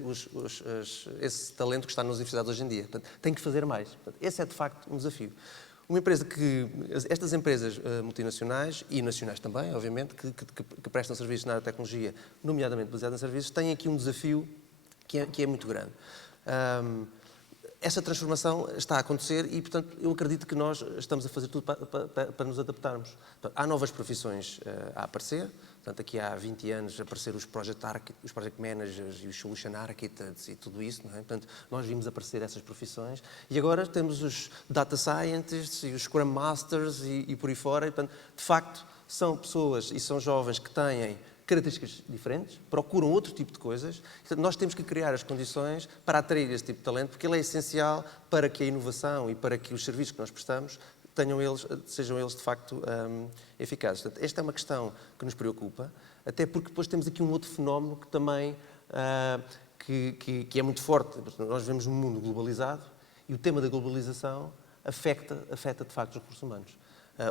esse talento que está nas universidades hoje em dia. Portanto, tem que fazer mais. Portanto, esse é, de facto, um desafio. Estas empresas multinacionais e nacionais também, obviamente, que prestam serviços na área da tecnologia, nomeadamente baseados em serviços, têm aqui um desafio que é muito grande. Essa transformação está a acontecer e, portanto, eu acredito que nós estamos a fazer tudo para nos adaptarmos. Portanto, há novas profissões a aparecer. Portanto, aqui há 20 anos apareceram os project managers e os solution architects e tudo isso, não é? Portanto, nós vimos aparecer essas profissões e agora temos os data scientists e os scrum masters e por aí fora. E, portanto, de facto, são pessoas e são jovens que têm características diferentes, procuram outro tipo de coisas. Portanto, nós temos que criar as condições para atrair este tipo de talento, porque ele é essencial para que a inovação e para que os serviços que nós prestamos sejam eles de facto eficazes. Portanto, esta é uma questão que nos preocupa, até porque depois temos aqui um outro fenómeno que também que é muito forte. Nós vivemos num mundo globalizado e o tema da globalização afeta de facto os recursos humanos.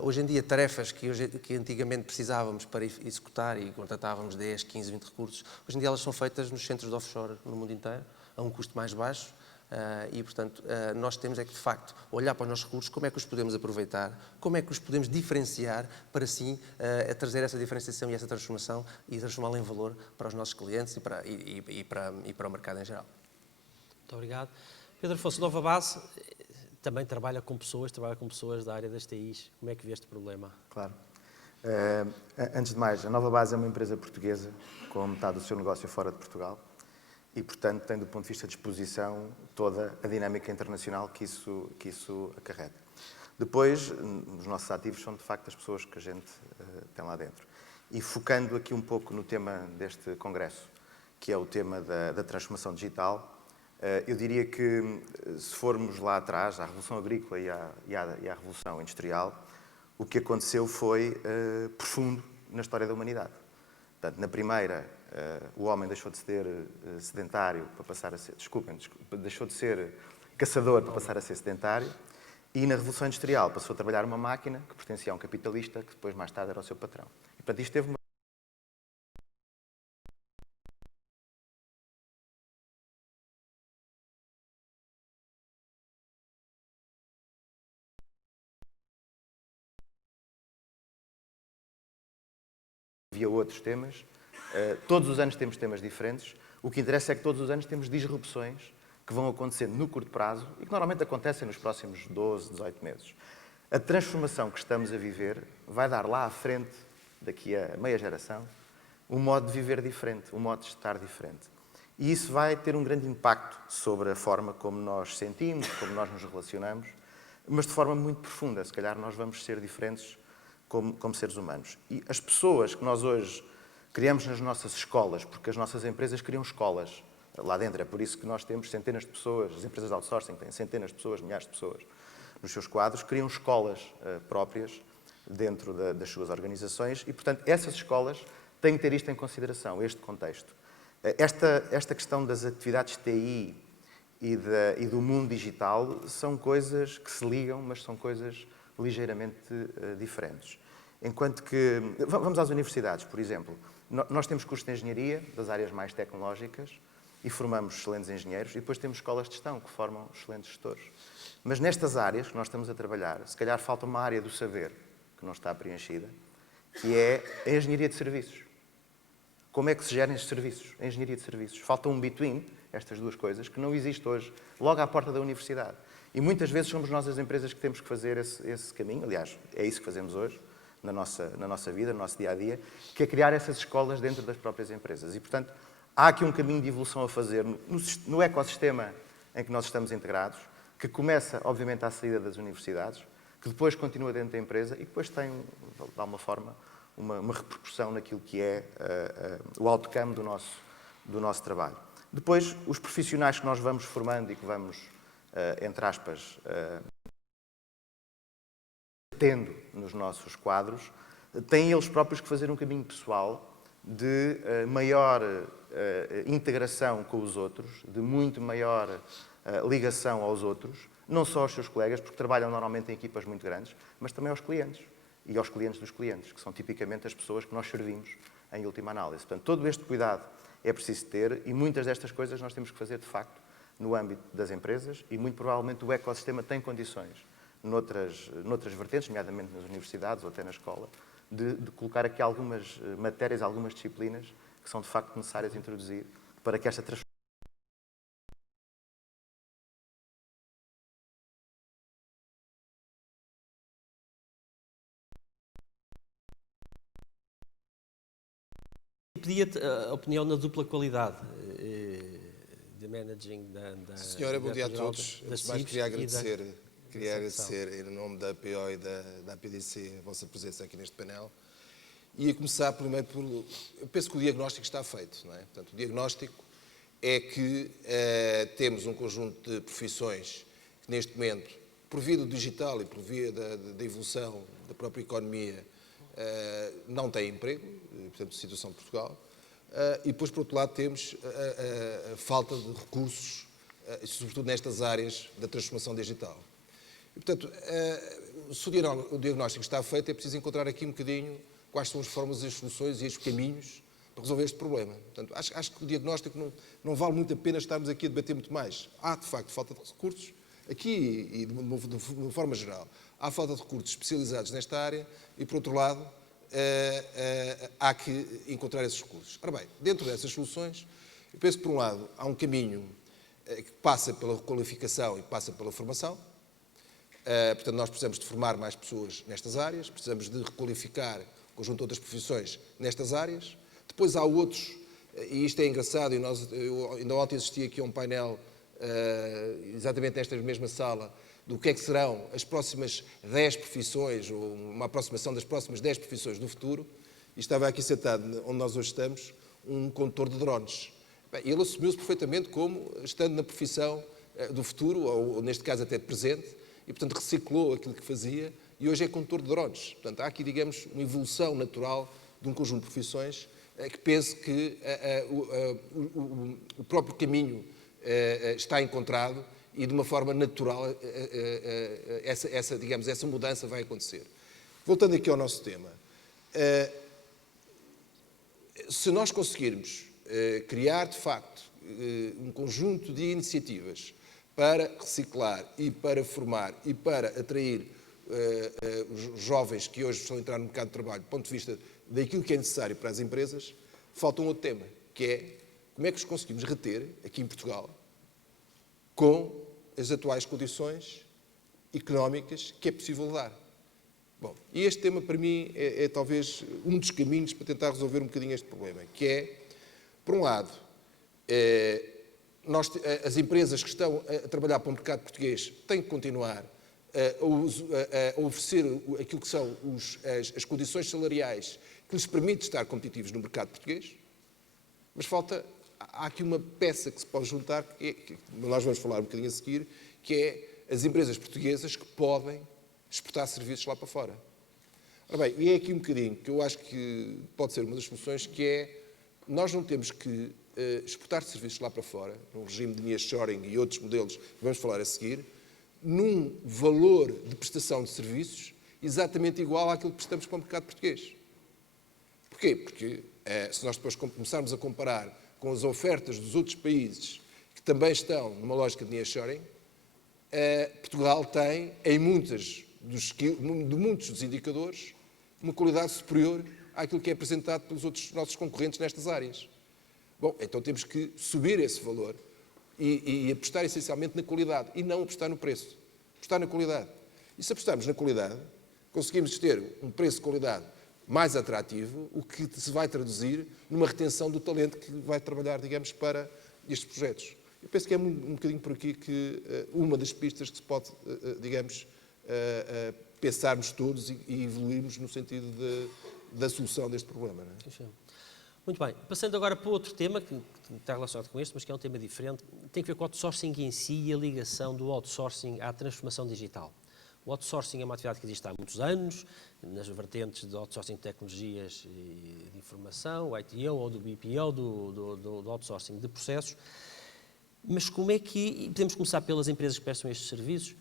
Hoje em dia, tarefas que antigamente precisávamos para executar e contratávamos 10, 15, 20 recursos, hoje em dia elas são feitas nos centros de offshore no mundo inteiro, a um custo mais baixo. E, portanto, nós temos que, de facto, olhar para os nossos recursos, como é que os podemos aproveitar, como é que os podemos diferenciar para, assim, trazer essa diferenciação e essa transformação e transformá-la em valor para os nossos clientes e para o mercado em geral. Muito obrigado. Pedro Afonso, Nova Base também trabalha com pessoas da área das TIs. Como é que vê este problema? Claro. Antes de mais, a Nova Base é uma empresa portuguesa com metade do seu negócio fora de Portugal e, portanto, tem do ponto de vista de exposição toda a dinâmica internacional que isso acarreta. Depois, os nossos ativos são, de facto, as pessoas que a gente tem lá dentro. E focando aqui um pouco no tema deste congresso, que é o tema da transformação digital, eu diria que, se formos lá atrás, à Revolução Agrícola e à Revolução Industrial, o que aconteceu foi profundo na história da humanidade. Portanto, na primeira, o homem deixou de ser sedentário para passar a ser... deixou de ser caçador para passar a ser sedentário, e na Revolução Industrial passou a trabalhar uma máquina que pertencia a um capitalista, que depois, mais tarde, era o seu patrão. E, portanto, isto teve uma... Havia outros temas. Todos os anos temos temas diferentes. O que interessa é que todos os anos temos disrupções que vão acontecendo no curto prazo e que normalmente acontecem nos próximos 12, 18 meses. A transformação que estamos a viver vai dar lá à frente, daqui a meia geração, um modo de viver diferente, um modo de estar diferente. E isso vai ter um grande impacto sobre a forma como nós sentimos, como nós nos relacionamos, mas de forma muito profunda. Se calhar nós vamos ser diferentes como seres humanos. E as pessoas que nós hoje criamos nas nossas escolas, porque as nossas empresas criam escolas lá dentro, é por isso que nós temos centenas de pessoas, as empresas de outsourcing têm centenas de pessoas, milhares de pessoas nos seus quadros, criam escolas próprias dentro das suas organizações e, portanto, essas escolas têm que ter isto em consideração, este contexto. Esta questão das atividades TI e do mundo digital são coisas que se ligam, mas são coisas ligeiramente diferentes. Enquanto que... Vamos às universidades, por exemplo. Nós temos cursos de engenharia, das áreas mais tecnológicas, e formamos excelentes engenheiros, e depois temos escolas de gestão, que formam excelentes gestores. Mas nestas áreas que nós estamos a trabalhar, se calhar falta uma área do saber, que não está preenchida, que é a engenharia de serviços. Como é que se gerem estes serviços? A engenharia de serviços. Falta um between, estas duas coisas, que não existe hoje, logo à porta da universidade. E muitas vezes somos nós as empresas que temos que fazer esse caminho. Aliás, é isso que fazemos hoje, na nossa vida, no nosso dia-a-dia, que é criar essas escolas dentro das próprias empresas. E, portanto, há aqui um caminho de evolução a fazer no ecossistema em que nós estamos integrados, que começa, obviamente, à saída das universidades, que depois continua dentro da empresa e que depois tem, de alguma forma, uma repercussão naquilo que é o outcome do nosso trabalho. Depois, os profissionais que nós vamos formando e que vamos, entre aspas, tendo nos nossos quadros, têm eles próprios que fazer um caminho pessoal de maior integração com os outros, de muito maior ligação aos outros, não só aos seus colegas, porque trabalham normalmente em equipas muito grandes, mas também aos clientes e aos clientes dos clientes, que são tipicamente as pessoas que nós servimos em última análise. Portanto, todo este cuidado é preciso ter e muitas destas coisas nós temos que fazer, de facto, no âmbito das empresas e, muito provavelmente, o ecossistema tem condições, noutras vertentes, nomeadamente nas universidades ou até na escola, de colocar aqui algumas matérias, algumas disciplinas que são, de facto, necessárias introduzir para que esta transformação Pedia-te a opinião na dupla qualidade de managing da Senhora, bom dia a Diretora-Geral todos. da Antes de mais, CIBS queria e da agradecer, em nome da APO e da APDC, a vossa presença aqui neste painel. E a começar primeiro por... Eu penso que o diagnóstico está feito, não é? Portanto, o diagnóstico é que temos um conjunto de profissões que, neste momento, por via do digital e por via da evolução da própria economia, não têm emprego, portanto, a situação de Portugal. E depois, por outro lado, temos a falta de recursos, sobretudo nestas áreas da transformação digital. E, portanto, se o diagnóstico está feito, é preciso encontrar aqui um bocadinho quais são as formas, as soluções e os caminhos para resolver este problema. Portanto, acho que o diagnóstico não vale muito a pena estarmos aqui a debater muito mais. Há, de facto, falta de recursos, aqui e de uma forma geral. Há falta de recursos especializados nesta área e, por outro lado, há que encontrar esses recursos. Ora bem, dentro dessas soluções, eu penso que, por um lado, há um caminho que passa pela requalificação e passa pela formação. Portanto, nós precisamos de formar mais pessoas nestas áreas, precisamos de requalificar o conjunto de outras profissões nestas áreas. Depois há outros, e isto é engraçado, eu ainda ontem assisti aqui a um painel, exatamente nesta mesma sala, do que é que serão as próximas 10 profissões, ou uma aproximação das próximas 10 profissões do futuro, e estava aqui sentado, onde nós hoje estamos, um condutor de drones. Bem, ele assumiu-se perfeitamente como estando na profissão do futuro, ou neste caso até de presente, e portanto reciclou aquilo que fazia, e hoje é condutor de drones. Portanto, há aqui, digamos, uma evolução natural de um conjunto de profissões que penso que o próprio caminho está encontrado e de uma forma natural essa mudança vai acontecer. Voltando aqui ao nosso tema, se nós conseguirmos criar, de facto, um conjunto de iniciativas para reciclar e para formar e para atrair os jovens que hoje estão a entrar no mercado de trabalho, do ponto de vista daquilo que é necessário para as empresas, falta um outro tema, que é como é que os conseguimos reter aqui em Portugal com as atuais condições económicas que é possível dar. Bom, e este tema para mim é talvez um dos caminhos para tentar resolver um bocadinho este problema, que é, por um lado, as empresas que estão a trabalhar para o mercado português têm que continuar a oferecer aquilo que são as condições salariais que lhes permite estar competitivos no mercado português, mas há aqui uma peça que se pode juntar, que nós vamos falar um bocadinho a seguir, que é as empresas portuguesas que podem exportar serviços lá para fora. Ora bem, e é aqui um bocadinho que eu acho que pode ser uma das soluções, que é, nós não temos que exportar serviços lá para fora, num regime de nearshoring e outros modelos que vamos falar a seguir, num valor de prestação de serviços exatamente igual àquilo que prestamos para o mercado português. Porquê? Porque se nós depois começarmos a comparar com as ofertas dos outros países que também estão numa lógica de nearshoring, Portugal tem, em muitos dos indicadores, uma qualidade superior àquilo que é apresentado pelos outros nossos concorrentes nestas áreas. Bom, então temos que subir esse valor e apostar essencialmente na qualidade e não apostar no preço. Apostar na qualidade. E se apostarmos na qualidade, conseguimos ter um preço de qualidade mais atrativo, o que se vai traduzir numa retenção do talento que vai trabalhar, digamos, para estes projetos. Eu penso que é um bocadinho por aqui que uma das pistas que se pode, digamos, pensarmos todos e evoluirmos no sentido da solução deste problema. Não é? Muito bem. Passando agora para outro tema, que está relacionado com este, mas que é um tema diferente, tem que ver com o outsourcing em si e a ligação do outsourcing à transformação digital. O outsourcing é uma atividade que existe há muitos anos, nas vertentes de outsourcing de tecnologias e de formação, o ITO ou do BPO, do outsourcing de processos. Mas como é que, e podemos começar pelas empresas que prestam estes serviços,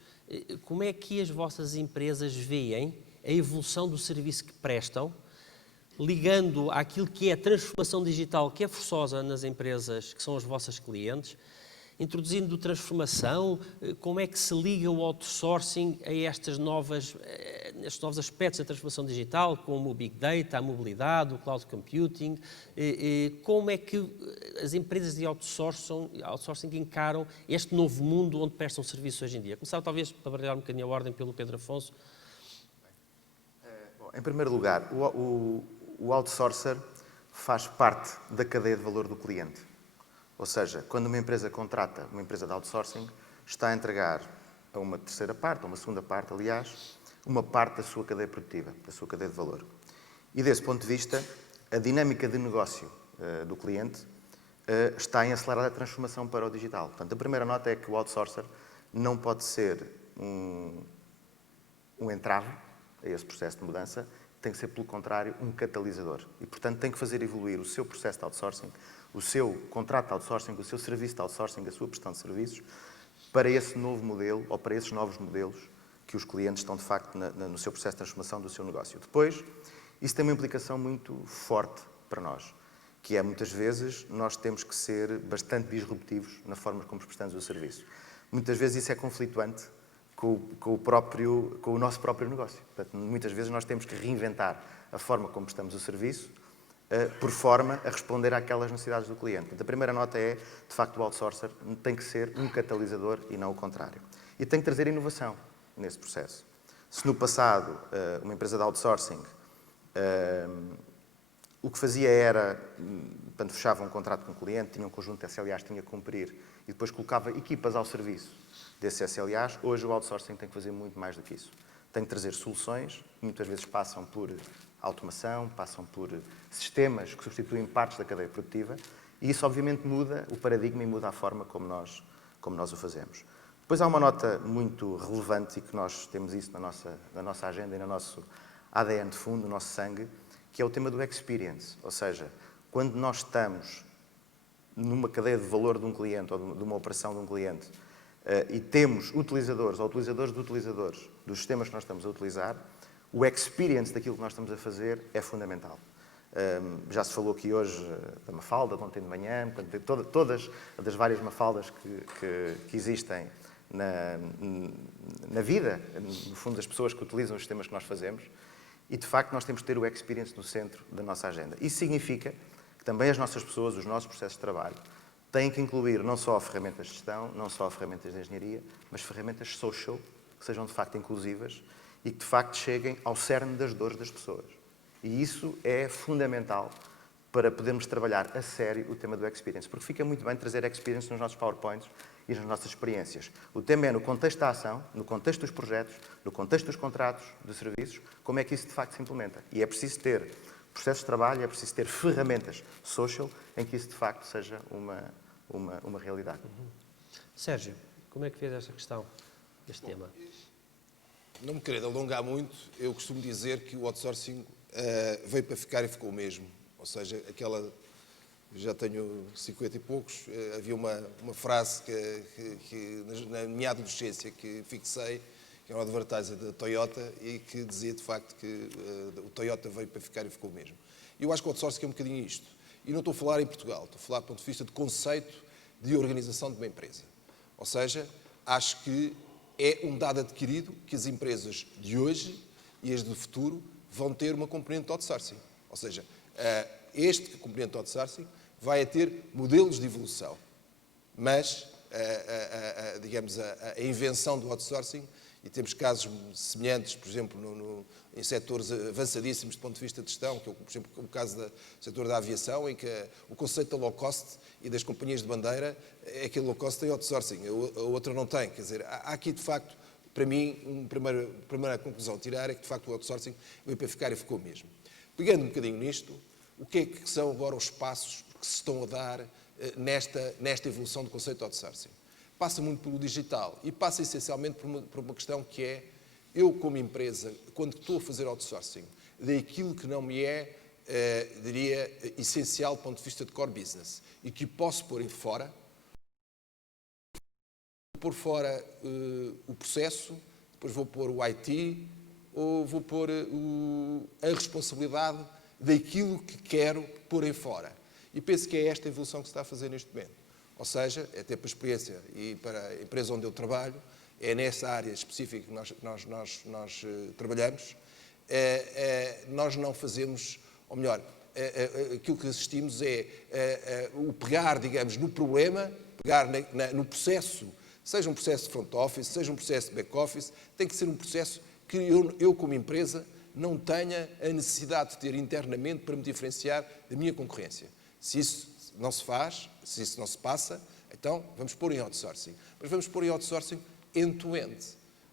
como é que as vossas empresas veem a evolução do serviço que prestam, ligando àquilo que é a transformação digital, que é forçosa nas empresas que são as vossas clientes, introduzindo transformação, como é que se liga o outsourcing a estes novos aspectos da transformação digital, como o Big Data, a mobilidade, o Cloud Computing, como é que as empresas de outsourcing encaram este novo mundo onde prestam serviços hoje em dia? Começar talvez, para baralhar um bocadinho a ordem, pelo Pedro Afonso. Bom, em primeiro lugar, o outsourcer faz parte da cadeia de valor do cliente. Ou seja, quando uma empresa contrata uma empresa de outsourcing, está a entregar a uma terceira parte, a uma segunda parte, aliás, uma parte da sua cadeia produtiva, da sua cadeia de valor. E desse ponto de vista, a dinâmica de negócio do cliente está em acelerar a transformação para o digital. Portanto, a primeira nota é que o outsourcer não pode ser um entrave a esse processo de mudança, tem que ser, pelo contrário, um catalisador. E, portanto, tem que fazer evoluir o seu processo de outsourcing, o seu contrato de outsourcing, o seu serviço de outsourcing, a sua prestação de serviços, para esse novo modelo ou para esses novos modelos que os clientes estão, de facto, no seu processo de transformação do seu negócio. Depois, isso tem uma implicação muito forte para nós, que é, muitas vezes, nós temos que ser bastante disruptivos na forma como prestamos o serviço. Muitas vezes isso é conflituante com o nosso próprio negócio. Portanto, muitas vezes nós temos que reinventar a forma como prestamos o serviço por forma a responder àquelas necessidades do cliente. Portanto, a primeira nota é, de facto, o outsourcer tem que ser um catalisador e não o contrário. E tem que trazer inovação nesse processo. Se no passado uma empresa de outsourcing o que fazia era, portanto, fechava um contrato com o cliente, tinha um conjunto de SLAs que tinha que cumprir e depois colocava equipas ao serviço desses SLAs, hoje o outsourcing tem que fazer muito mais do que isso. Tem que trazer soluções, que muitas vezes passam por automação, passam por sistemas que substituem partes da cadeia produtiva e isso obviamente muda o paradigma e muda a forma como nós o fazemos. Depois há uma nota muito relevante e que nós temos isso na nossa agenda e no nosso ADN de fundo, no nosso sangue, que é o tema do experience. Ou seja, quando nós estamos numa cadeia de valor de um cliente ou de uma operação de um cliente e temos utilizadores ou utilizadores de utilizadores dos sistemas que nós estamos a utilizar, o experience daquilo que nós estamos a fazer é fundamental. Já se falou aqui hoje da Mafalda, de ontem de manhã, todas as várias Mafaldas que existem na vida, no fundo, das pessoas que utilizam os sistemas que nós fazemos, e, de facto, nós temos que ter o experience no centro da nossa agenda. Isso significa que também as nossas pessoas, os nossos processos de trabalho, têm que incluir não só ferramentas de gestão, não só ferramentas de engenharia, mas ferramentas social, que sejam, de facto, inclusivas e que, de facto, cheguem ao cerne das dores das pessoas. E isso é fundamental para podermos trabalhar a sério o tema do experience, porque fica muito bem trazer experience nos nossos PowerPoints e nas nossas experiências. O tema é no contexto da ação, no contexto dos projetos, no contexto dos contratos de serviços, como é que isso de facto se implementa. E é preciso ter processos de trabalho, é preciso ter ferramentas social em que isso de facto seja uma realidade. Sérgio, como é que vês esta questão, este tema? Não me querendo alongar muito, eu costumo dizer que o outsourcing veio para ficar e ficou o mesmo. Ou seja, já tenho 50 e poucos, havia uma frase que na minha adolescência que fixei, que era um advertiser da Toyota e que dizia de facto que o Toyota veio para ficar e ficou o mesmo. E eu acho que o outsourcing é um bocadinho isto. E não estou a falar em Portugal, estou a falar do ponto de vista de conceito de organização de uma empresa. Ou seja, acho que é um dado adquirido que as empresas de hoje e as do futuro vão ter uma componente de outsourcing. Ou seja, este componente de outsourcing vai a ter modelos de evolução. Mas, digamos, a invenção do outsourcing, e temos casos semelhantes, por exemplo, em setores avançadíssimos do ponto de vista de gestão, que é, por exemplo, o caso do setor da aviação, em que o conceito da low cost e das companhias de bandeira é que a low cost tem outsourcing, a outra não tem. Quer dizer, há aqui, de facto, para mim, a primeira conclusão a tirar é que, de facto, o outsourcing veio para ficar e ficou mesmo. Pegando um bocadinho nisto, o que é que são agora os passos que se estão a dar nesta evolução do conceito de outsourcing? Passa muito pelo digital e passa essencialmente por uma questão que é, eu como empresa, quando estou a fazer outsourcing daquilo que não me é diria, essencial do ponto de vista de core business e que posso pôr em fora, vou pôr fora o processo, depois vou pôr o IT ou vou pôr a responsabilidade daquilo que quero pôr em fora. E penso que é esta a evolução que se está a fazer neste momento. Ou seja, até para a experiência e para a empresa onde eu trabalho, é nessa área específica que nós trabalhamos, nós não fazemos, ou melhor, aquilo que assistimos é o pegar, digamos, no problema, pegar no processo, seja um processo de front office, seja um processo de back office, tem que ser um processo que eu como empresa, não tenha a necessidade de ter internamente para me diferenciar da minha concorrência. Se isso não se faz, se isso não se passa, então vamos pôr em outsourcing. Mas vamos pôr em outsourcing end-to-end.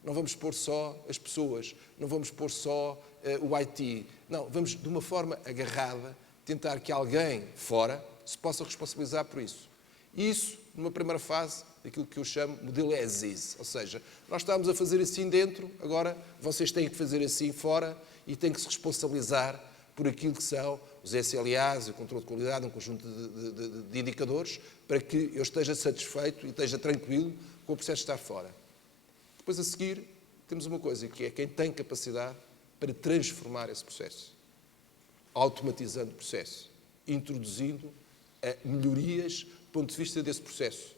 Não vamos pôr só as pessoas, não vamos pôr só o IT. Não, vamos de uma forma agarrada tentar que alguém fora se possa responsabilizar por isso. E isso, numa primeira fase, daquilo que eu chamo modelo as-is. Ou seja, nós estamos a fazer assim dentro, agora vocês têm que fazer assim fora e têm que se responsabilizar por aquilo que são os SLAs, o controle de qualidade, um conjunto de indicadores, para que eu esteja satisfeito e esteja tranquilo com o processo de estar fora. Depois, a seguir, temos uma coisa, que é quem tem capacidade para transformar esse processo, automatizando o processo, introduzindo melhorias do ponto de vista desse processo,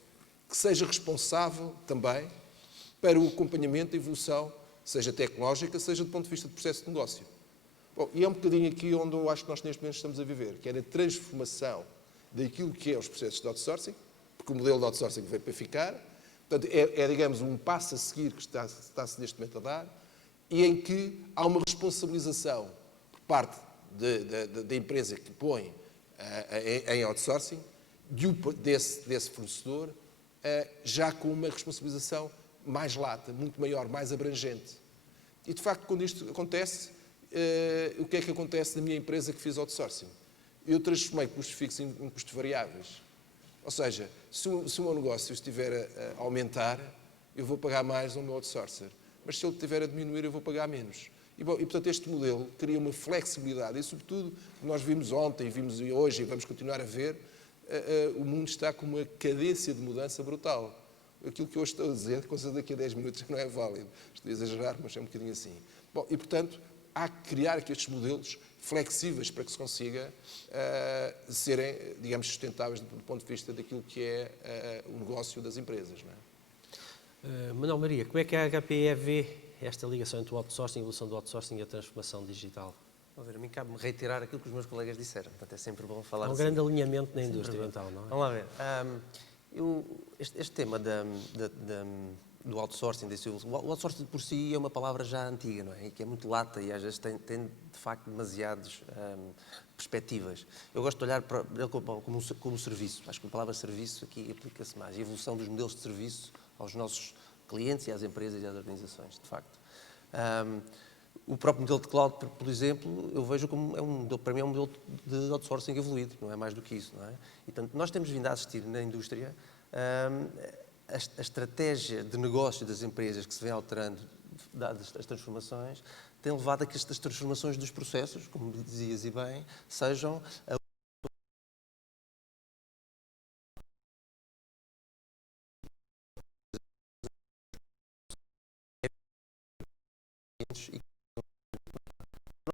que seja responsável também para o acompanhamento da evolução, seja tecnológica, seja do ponto de vista do processo de negócio. Bom, e é um bocadinho aqui onde eu acho que nós neste momento estamos a viver, que é a transformação daquilo que é os processos de outsourcing, porque o modelo de outsourcing veio para ficar, portanto, digamos, um passo a seguir que está-se neste momento a dar, e em que há uma responsabilização por parte da empresa que põe em outsourcing, desse fornecedor, já com uma responsabilização mais lata, muito maior, mais abrangente. E, de facto, quando isto acontece, o que é que acontece na minha empresa que fiz outsourcing? Eu transformei custos fixos em custos variáveis. Ou seja, se o meu negócio estiver a aumentar, eu vou pagar mais ao meu outsourcer. Mas se ele estiver a diminuir, eu vou pagar menos. E, portanto, este modelo cria uma flexibilidade. E, sobretudo, nós vimos ontem, vimos hoje e vamos continuar a ver, o mundo está com uma cadência de mudança brutal. Aquilo que eu estou a dizer, com certeza daqui a 10 minutos não é válido. Estou a exagerar, mas é um bocadinho assim. Bom, e, portanto, há que criar aqui estes modelos flexíveis para que se consiga serem, digamos, sustentáveis do ponto de vista daquilo que é o negócio das empresas. Não é? Manuel Maria, como é que a HPE vê esta ligação entre o outsourcing, a evolução do outsourcing e a transformação digital? Vamos ver, a mim cabe-me reiterar aquilo que os meus colegas disseram. Portanto, é sempre bom falar Há um assim. grande alinhamento na indústria, então, não é? Vamos lá ver. Este tema do outsourcing, o outsourcing por si é uma palavra já antiga, não é? E que é muito lata e às vezes tem de facto demasiadas perspectivas. Eu gosto de olhar para ele como serviço. Acho que a palavra serviço aqui aplica-se mais. A evolução dos modelos de serviço aos nossos clientes e às empresas e às organizações, de facto. O próprio modelo de cloud, por exemplo, eu vejo como para mim é um modelo de outsourcing evoluído, não é mais do que isso, não é? E, portanto, nós temos vindo a assistir na indústria a estratégia de negócio das empresas que se vem alterando, dadas as transformações, tem levado a que estas transformações dos processos, como dizias e bem, sejam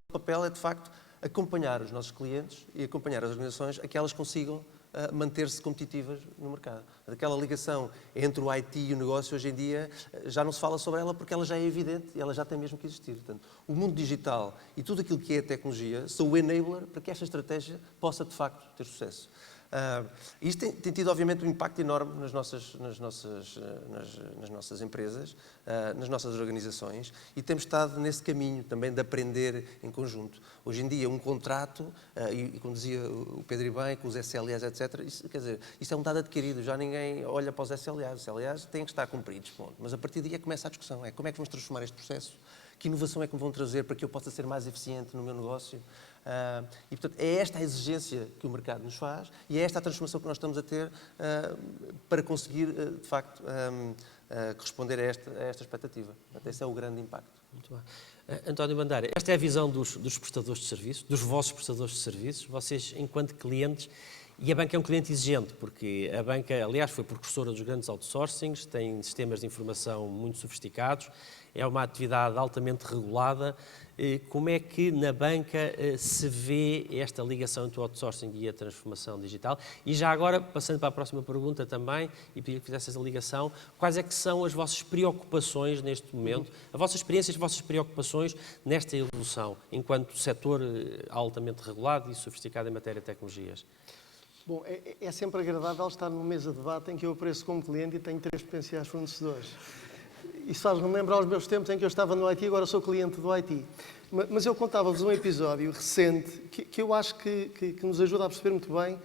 o papel é, de facto, acompanhar os nossos clientes e acompanhar as organizações a que elas consigam manter-se competitivas no mercado. Aquela ligação entre o IT e o negócio, hoje em dia, já não se fala sobre ela porque ela já é evidente e ela já tem mesmo que existir. Portanto, o mundo digital e tudo aquilo que é tecnologia são o enabler para que esta estratégia possa, de facto, ter sucesso. Isto tem tido, obviamente, um impacto enorme nas nossas empresas, nas nossas organizações, e temos estado nesse caminho também de aprender em conjunto. Hoje em dia, um contrato, e como dizia o Pedro e bem, com os SLAs, etc., isso é um dado adquirido, já ninguém olha para os SLAs. Os SLAs têm que estar cumpridos, ponto. Mas a partir daí começa a discussão, como é que vamos transformar este processo? Que inovação é que me vão trazer para que eu possa ser mais eficiente no meu negócio? E, portanto, é esta a exigência que o mercado nos faz e é esta a transformação que nós estamos a ter para conseguir, de facto, responder a esta expectativa. Portanto, esse é o grande impacto. Muito bem. António Bandeira, esta é a visão dos prestadores de serviços, dos vossos prestadores de serviços, vocês enquanto clientes, e a banca é um cliente exigente, porque a banca, aliás, foi precursora dos grandes outsourcings, tem sistemas de informação muito sofisticados, é uma atividade altamente regulada. Como é que na banca se vê esta ligação entre o outsourcing e a transformação digital? E já agora, passando para a próxima pergunta também, e pedir que fizesse essa ligação, quais é que são as vossas preocupações neste momento, a vossa experiência e as vossas preocupações nesta evolução, enquanto setor altamente regulado e sofisticado em matéria de tecnologias? Bom, é sempre agradável estar numa mesa de debate em que eu apareço como cliente e tenho 3 potenciais fornecedores. Isso faz-me lembrar os meus tempos em que eu estava no IT e agora sou cliente do IT. Mas eu contava-vos um episódio recente que eu acho que nos ajuda a perceber muito bem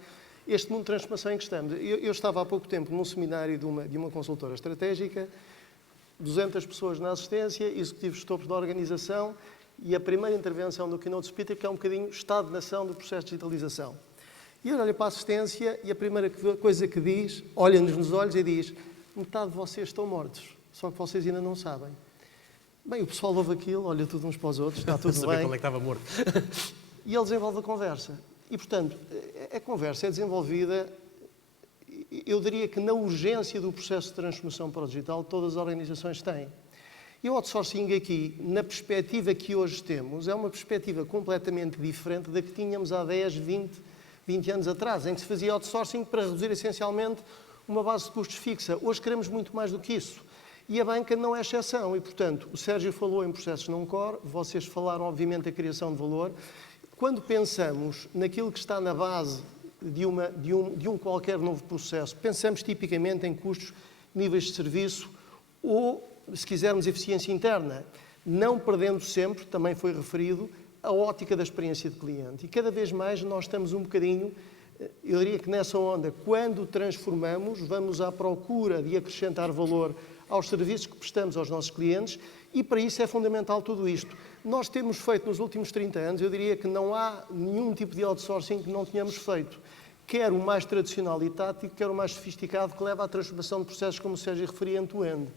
este mundo de transformação em que estamos. Eu estava há pouco tempo num seminário de uma consultora estratégica, 200 pessoas na assistência, executivos topos da organização, e a primeira intervenção do keynote speaker, que é um bocadinho Estado-nação do processo de digitalização. E ele olha para a assistência e a primeira coisa que diz, olha-nos nos olhos e diz: metade de vocês estão mortos, só que vocês ainda não sabem. Bem, o pessoal ouve aquilo, olha tudo uns para os outros, está tudo Saber bem. qual é que estava morto. E ele desenvolve a conversa. E, portanto, a conversa é desenvolvida, eu diria que na urgência do processo de transformação para o digital, todas as organizações têm. E o outsourcing aqui, na perspectiva que hoje temos, é uma perspectiva completamente diferente da que tínhamos há 10, 20 anos atrás, em que se fazia outsourcing para reduzir essencialmente uma base de custos fixa. Hoje queremos muito mais do que isso. E a banca não é exceção. E, portanto, o Sérgio falou em processos não core, vocês falaram, obviamente, da criação de valor. Quando pensamos naquilo que está na base de um qualquer novo processo, pensamos tipicamente em custos, níveis de serviço ou, se quisermos, eficiência interna, não perdendo sempre, também foi referido, a ótica da experiência de cliente. E cada vez mais nós estamos um bocadinho, eu diria que nessa onda, quando transformamos, vamos à procura de acrescentar valor aos serviços que prestamos aos nossos clientes, e para isso é fundamental tudo isto. Nós temos feito nos últimos 30 anos, eu diria que não há nenhum tipo de outsourcing que não tenhamos feito. Quer o mais tradicional e tático, quer o mais sofisticado, que leva à transformação de processos, como o Sérgio referia, end-to-end.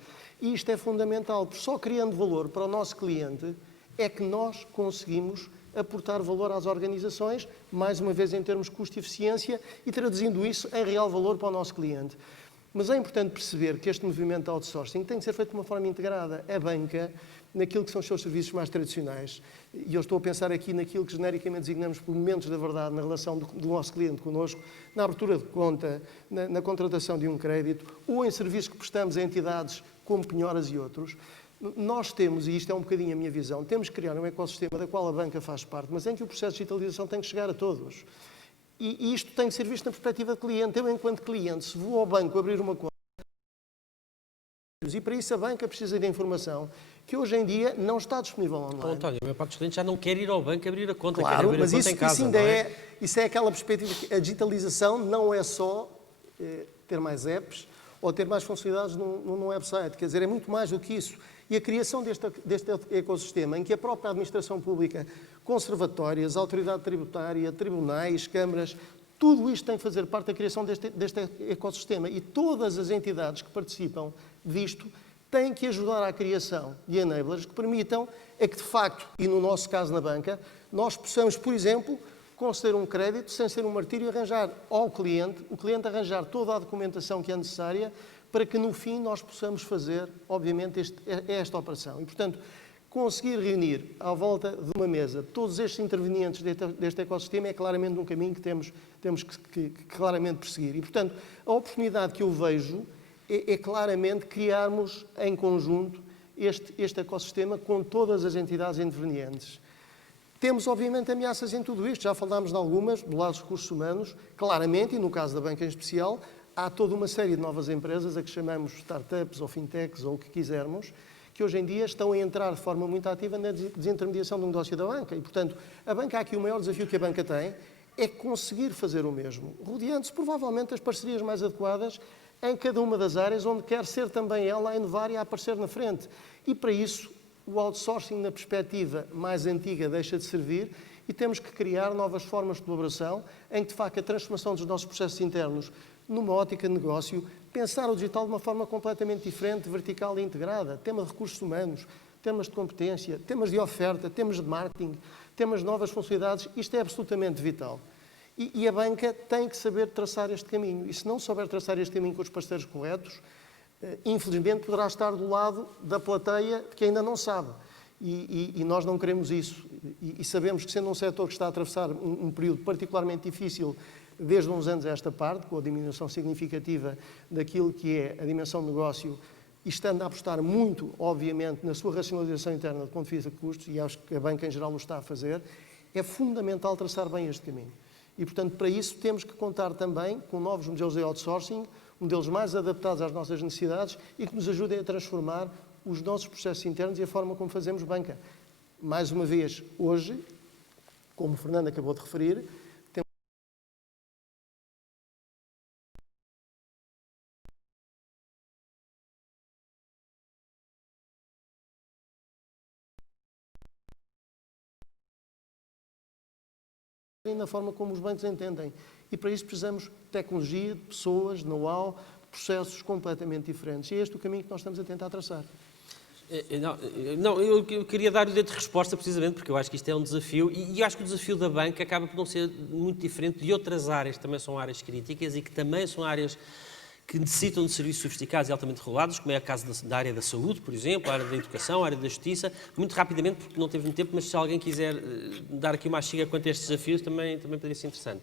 E isto é fundamental, porque só criando valor para o nosso cliente é que nós conseguimos aportar valor às organizações, mais uma vez em termos de custo e eficiência, e traduzindo isso em real valor para o nosso cliente. Mas é importante perceber que este movimento de outsourcing tem que ser feito de uma forma integrada. A banca, naquilo que são os seus serviços mais tradicionais, e eu estou a pensar aqui naquilo que genericamente designamos por momentos da verdade na relação do nosso cliente connosco, na abertura de conta, na contratação de um crédito, ou em serviços que prestamos a entidades como penhoras e outros. Nós temos, e isto é um bocadinho a minha visão, temos que criar um ecossistema da qual a banca faz parte, mas em que o processo de digitalização tem que chegar a todos. E isto tem que ser visto na perspectiva de cliente. Eu, enquanto cliente, se vou ao banco abrir uma conta, e para isso a banca precisa de informação que hoje em dia não está disponível online. António, a maior parte dos clientes já não quer ir ao banco abrir a conta, quer Claro, abrir a mas conta isso, em casa, isso ainda não é? isso é aquela perspectiva que a digitalização não é só ter mais apps ou ter mais funcionalidades num website. Quer dizer, é muito mais do que isso. E a criação deste ecossistema, em que a própria administração pública, conservatórias, autoridade tributária, tribunais, câmaras, tudo isto tem que fazer parte da criação deste ecossistema. E todas as entidades que participam disto têm que ajudar à criação de enablers que permitam que, de facto, e no nosso caso na banca, nós possamos, por exemplo, conceder um crédito sem ser um martírio e arranjar ao cliente, o cliente arranjar toda a documentação que é necessária para que, no fim, nós possamos fazer, obviamente, esta operação. E, portanto, conseguir reunir à volta de uma mesa todos estes intervenientes deste ecossistema é claramente um caminho que temos que claramente perseguir. E, portanto, a oportunidade que eu vejo é claramente criarmos em conjunto este ecossistema com todas as entidades intervenientes. Temos, obviamente, ameaças em tudo isto. Já falámos de algumas, do lado dos recursos humanos, claramente, e no caso da banca em especial, há toda uma série de novas empresas, a que chamamos startups ou fintechs ou o que quisermos, que hoje em dia estão a entrar de forma muito ativa na desintermediação do negócio da banca. E, portanto, a banca, aqui o maior desafio que a banca tem é conseguir fazer o mesmo, rodeando-se provavelmente das parcerias mais adequadas em cada uma das áreas onde quer ser também ela a inovar e a aparecer na frente. E, para isso, o outsourcing, na perspectiva mais antiga, deixa de servir e temos que criar novas formas de colaboração em que, de facto, a transformação dos nossos processos internos numa ótica de negócio, pensar o digital de uma forma completamente diferente, vertical e integrada. Tema de recursos humanos, temas de competência, temas de oferta, temas de marketing, temas de novas funcionalidades, isto é absolutamente vital. E a banca tem que saber traçar este caminho. E se não souber traçar este caminho com os parceiros corretos, infelizmente poderá estar do lado da plateia que ainda não sabe. E nós não queremos isso. E sabemos que, sendo um setor que está a atravessar um período particularmente difícil desde uns anos a esta parte, com a diminuição significativa daquilo que é a dimensão de negócio, e estando a apostar muito, obviamente, na sua racionalização interna do ponto de vista de custos, e acho que a banca em geral o está a fazer, é fundamental traçar bem este caminho. E, portanto, para isso temos que contar também com novos modelos de outsourcing, modelos mais adaptados às nossas necessidades e que nos ajudem a transformar os nossos processos internos e a forma como fazemos banca. Mais uma vez, hoje, como o Fernando acabou de referir, temos na forma como os bancos entendem. E para isso precisamos de tecnologia, de pessoas, de know-how, processos completamente diferentes. E é este o caminho que nós estamos a tentar traçar. Eu queria dar o dedo de resposta precisamente porque eu acho que isto é um desafio e eu acho que o desafio da banca acaba por não ser muito diferente de outras áreas que também são áreas críticas e que também são áreas que necessitam de serviços sofisticados e altamente regulados, como é o caso da área da saúde, por exemplo, a área da educação, a área da justiça. Muito rapidamente, porque não teve muito tempo, mas se alguém quiser dar aqui uma axiga quanto a estes desafios, também poderia ser interessante.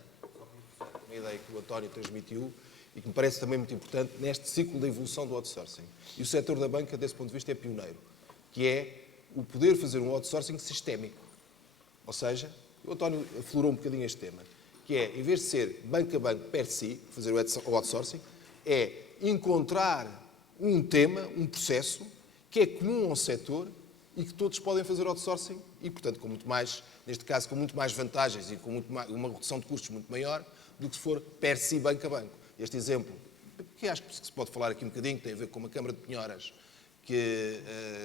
Uma ideia que o António transmitiu e que me parece também muito importante neste ciclo da evolução do outsourcing. E o setor da banca, desse ponto de vista, é pioneiro, que é o poder fazer um outsourcing sistémico. Ou seja, o António aflorou um bocadinho este tema, que é, em vez de ser banco a banco per si, fazer o outsourcing, é encontrar um tema, um processo, que é comum ao setor e que todos podem fazer outsourcing e, portanto, com muito mais, neste caso, com muito mais vantagens e com muito mais, uma redução de custos muito maior do que se for per si banco a banco. Este exemplo, que acho que se pode falar aqui um bocadinho, tem a ver com uma Câmara de Penhoras, que,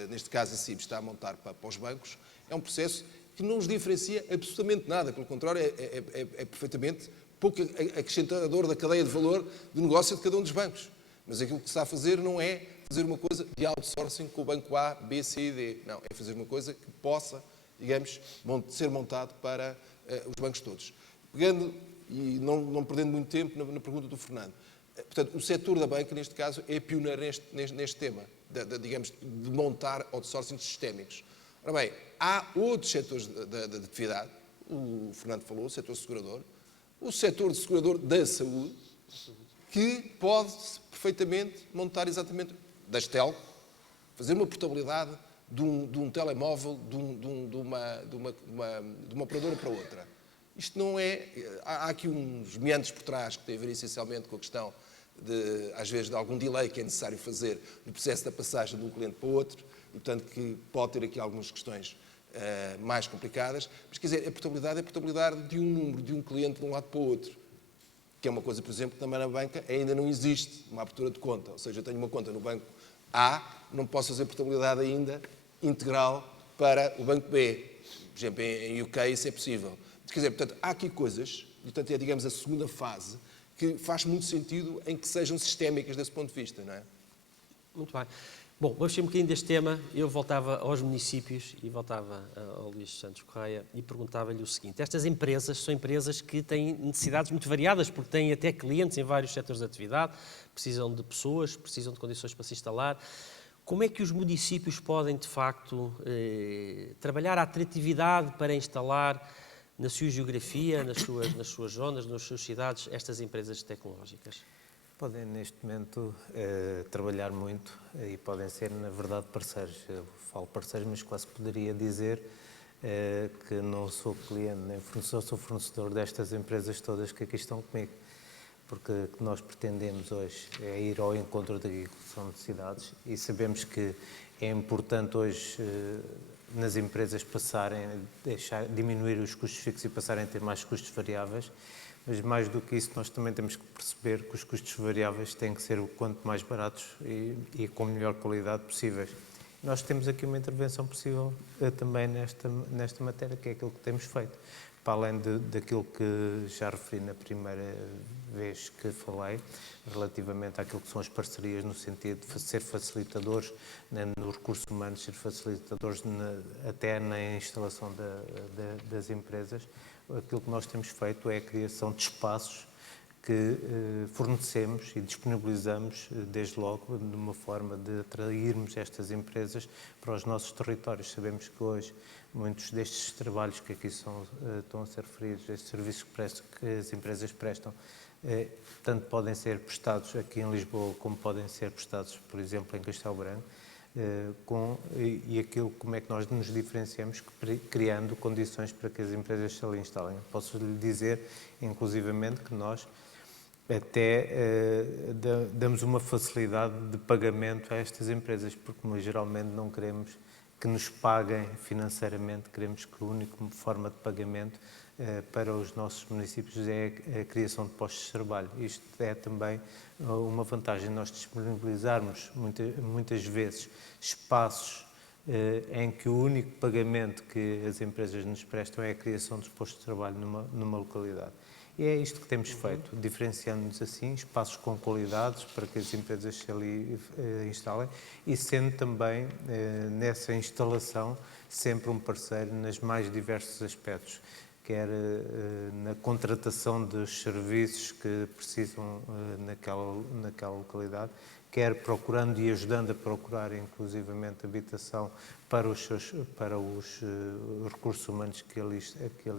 neste caso, a CIB está a montar para os bancos, é um processo que não nos diferencia absolutamente nada, pelo contrário, é perfeitamente pouco acrescentador da cadeia de valor do negócio de cada um dos bancos. Mas aquilo que se está a fazer não é fazer uma coisa de outsourcing com o banco A, B, C e D. Não, é fazer uma coisa que possa, digamos, ser montado para os bancos todos. Pegando e não perdendo muito tempo na pergunta do Fernando. Portanto, o setor da banca, neste caso, é pioneiro neste tema, digamos, de montar outsourcing sistémicos. Ora bem, há outros setores da atividade, o Fernando falou, o setor segurador, o setor de segurador da saúde, que pode perfeitamente montar exatamente das telcos, fazer uma portabilidade de um telemóvel de uma operadora para outra. Isto não é... Há aqui uns meandros por trás que têm a ver essencialmente com a questão, às vezes, de algum delay que é necessário fazer no processo da passagem de um cliente para o outro, e, portanto, que pode ter aqui algumas questões mais complicadas. Mas, quer dizer, a portabilidade é a portabilidade de um número, de um cliente de um lado para o outro. Que é uma coisa, por exemplo, que também na banca ainda não existe uma abertura de conta. Ou seja, eu tenho uma conta no banco A, não posso fazer portabilidade ainda integral para o banco B. Por exemplo, em UK isso é possível. Quer dizer, portanto, há aqui coisas, e, portanto, é, digamos, a segunda fase, que faz muito sentido em que sejam sistémicas desse ponto de vista, não é? Muito bem. Bom, vamos sair um bocadinho deste tema. Eu voltava aos municípios e voltava ao Luís Santos Correia e perguntava-lhe o seguinte. Estas empresas são empresas que têm necessidades muito variadas, porque têm até clientes em vários setores de atividade, precisam de pessoas, precisam de condições para se instalar. Como é que os municípios podem, de facto, trabalhar a atratividade para instalar na sua geografia, nas suas zonas, nas suas cidades, estas empresas tecnológicas? Podem, neste momento, trabalhar muito e podem ser, na verdade, parceiros. Eu falo parceiros, mas quase poderia dizer que não sou cliente nem fornecedor, sou fornecedor destas empresas todas que aqui estão comigo. Porque o que nós pretendemos hoje é ir ao encontro daquilo que são necessidades e sabemos que é importante hoje nas empresas diminuir os custos fixos e passarem a ter mais custos variáveis. Mas mais do que isso, nós também temos que perceber que os custos variáveis têm que ser o quanto mais baratos e com a melhor qualidade possíveis. Nós temos aqui uma intervenção possível também nesta matéria, que é aquilo que temos feito. para além daquilo que já referi na primeira vez que falei, relativamente àquilo que são as parcerias, no sentido de ser facilitadores nos recursos humanos, ser facilitadores até na instalação das empresas, aquilo que nós temos feito é a criação de espaços que fornecemos e disponibilizamos, desde logo, de uma forma de atrairmos estas empresas para os nossos territórios. Sabemos que hoje muitos destes trabalhos que aqui estão a ser referidos, estes serviços que as empresas prestam, tanto podem ser prestados aqui em Lisboa como podem ser prestados, por exemplo, em Castelo Branco, como é que nós nos diferenciamos, criando condições para que as empresas se ali instalem. Posso lhe dizer, inclusivamente, que nós até damos uma facilidade de pagamento a estas empresas, porque nós geralmente não queremos que nos paguem financeiramente, queremos que a única forma de pagamento para os nossos municípios é a criação de postos de trabalho. Isto é também uma vantagem, nós disponibilizarmos muitas vezes espaços em que o único pagamento que as empresas nos prestam é a criação dos postos de trabalho numa localidade. E é isto que temos feito, diferenciando-nos assim, espaços com qualidades para que as empresas se ali instalem e sendo também, nessa instalação, sempre um parceiro nos mais diversos aspectos, quer na contratação dos serviços que precisam naquela localidade, quer procurando e ajudando a procurar, inclusivamente, habitação para os recursos humanos que ali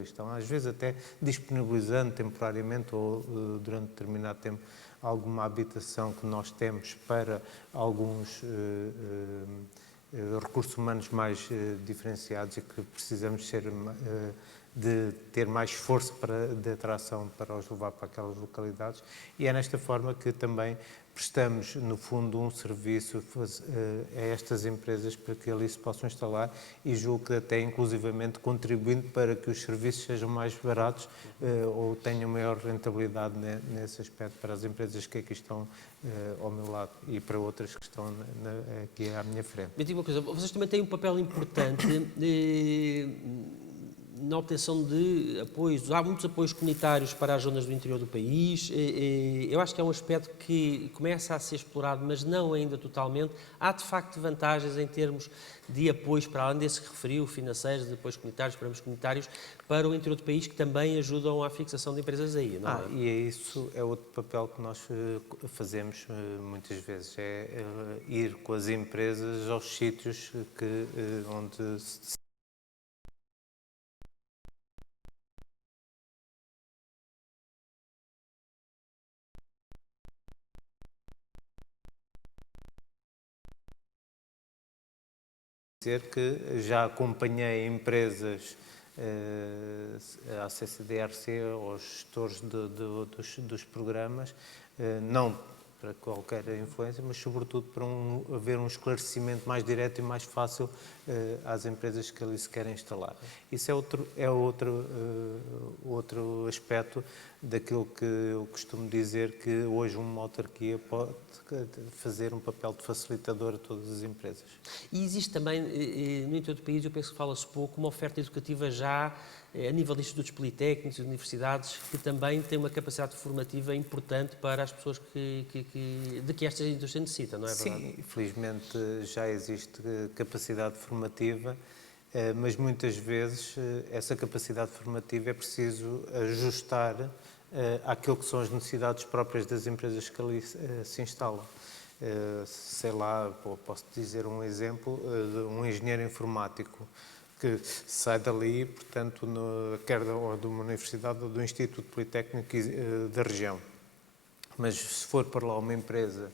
estão. Às vezes até disponibilizando temporariamente ou durante determinado tempo alguma habitação que nós temos para alguns recursos humanos mais diferenciados e que precisamos de ter mais força de atração para os levar para aquelas localidades. E é nesta forma que também prestamos, no fundo, um serviço a estas empresas para que ali se possam instalar e julgo que até inclusivamente contribuindo para que os serviços sejam mais baratos ou tenham maior rentabilidade nesse aspecto para as empresas que aqui estão ao meu lado e para outras que estão aqui à minha frente. Me diga uma coisa, vocês também têm um papel importante na obtenção de apoios. Há muitos apoios comunitários para as zonas do interior do país. Eu acho que é um aspecto que começa a ser explorado, mas não ainda totalmente. Há, de facto, vantagens em termos de apoios, para além desse que referiu, financeiros, de apoios comunitários, programas comunitários, para o interior do país, que também ajudam à fixação de empresas aí, não é? E isso é outro papel que nós fazemos muitas vezes, é ir com as empresas aos sítios onde se dizer que já acompanhei empresas, a CCDRC, ou gestores dos programas, não para qualquer influência, mas sobretudo para haver um esclarecimento mais direto e mais fácil às empresas que ali se querem instalar. Isso é outro aspecto daquilo que eu costumo dizer, que hoje uma autarquia pode fazer um papel de facilitador a todas as empresas. E existe também, no interior do país, eu penso que fala-se pouco, uma oferta educativa já a nível de institutos politécnicos e universidades, que também tem uma capacidade formativa importante para as pessoas de que estas indústrias necessitam, não é verdade? Sim, felizmente já existe capacidade formativa, mas muitas vezes essa capacidade formativa é preciso ajustar àquilo que são as necessidades próprias das empresas que ali se instalam. Sei lá, posso dizer um exemplo de um engenheiro informático que sai dali, portanto, quer de uma universidade ou do Instituto Politécnico da região. Mas se for para lá uma empresa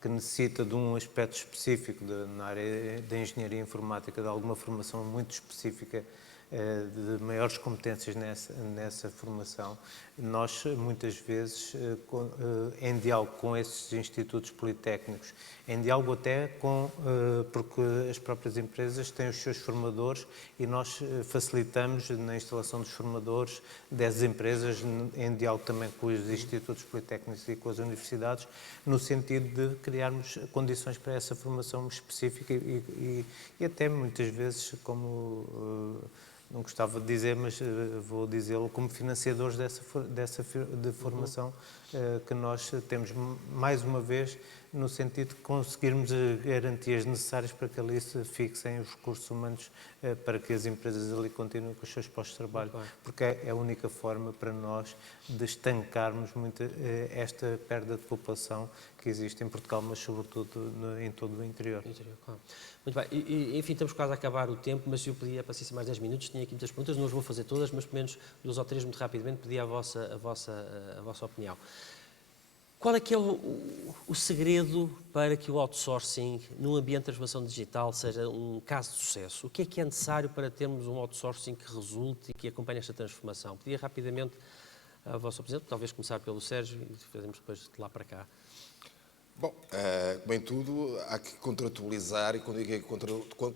que necessita de um aspecto específico na área da engenharia informática, de alguma formação muito específica, de maiores competências nessa formação, nós muitas vezes, em diálogo com esses institutos politécnicos, em diálogo até porque as próprias empresas têm os seus formadores e nós facilitamos na instalação dos formadores das empresas, em diálogo também com os institutos politécnicos e com as universidades, no sentido de criarmos condições para essa formação específica e até muitas vezes, como não gostava de dizer, mas vou dizê-lo, como financiadores de formação que nós temos, mais uma vez, no sentido de conseguirmos garantias necessárias para que ali se fixem os recursos humanos para que as empresas ali continuem com os seus postos de trabalho, porque é a única forma para nós de estancarmos muito esta perda de população que existe em Portugal, mas sobretudo em todo o interior. Claro. Muito bem, enfim, estamos quase a acabar o tempo, mas eu pedia para ser mais 10 minutos, tinha aqui muitas perguntas, não as vou fazer todas, mas pelo menos 2 ou 3 muito rapidamente, pedia a vossa opinião. Qual é que é o segredo para que o outsourcing, num ambiente de transformação digital, seja um caso de sucesso? O que é necessário para termos um outsourcing que resulte e que acompanhe esta transformação? Pedia rapidamente a vossa opinião, talvez começar pelo Sérgio e fazemos depois de lá para cá. Bom, como em tudo, há que contratualizar, e quando digo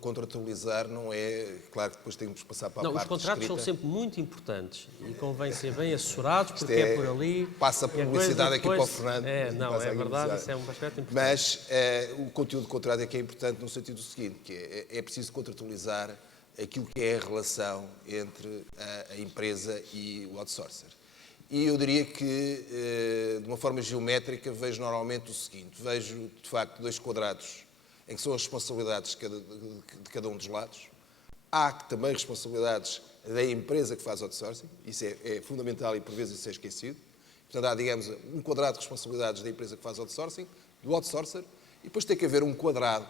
contratualizar não é... Claro que depois temos que passar para a Não, parte os contratos escrita. são sempre muito importantes e convém ser bem assessorados, porque é por ali... Passa a e a coisa publicidade aqui depois- para o Fernando. Não, Passa é aqui a verdade, publicidade. isso é um aspecto importante. Mas o conteúdo do contrato é que é importante no sentido seguinte, que é preciso contratualizar aquilo que é a relação entre a empresa e o outsourcer. E eu diria que, de uma forma geométrica, vejo normalmente o seguinte. Vejo, de facto, 2 quadrados em que são as responsabilidades de cada um dos lados. Há também responsabilidades da empresa que faz outsourcing. Isso é fundamental e, por vezes, isso é esquecido. Portanto, há, digamos, um quadrado de responsabilidades da empresa que faz outsourcing, do outsourcer, e depois tem que haver um quadrado,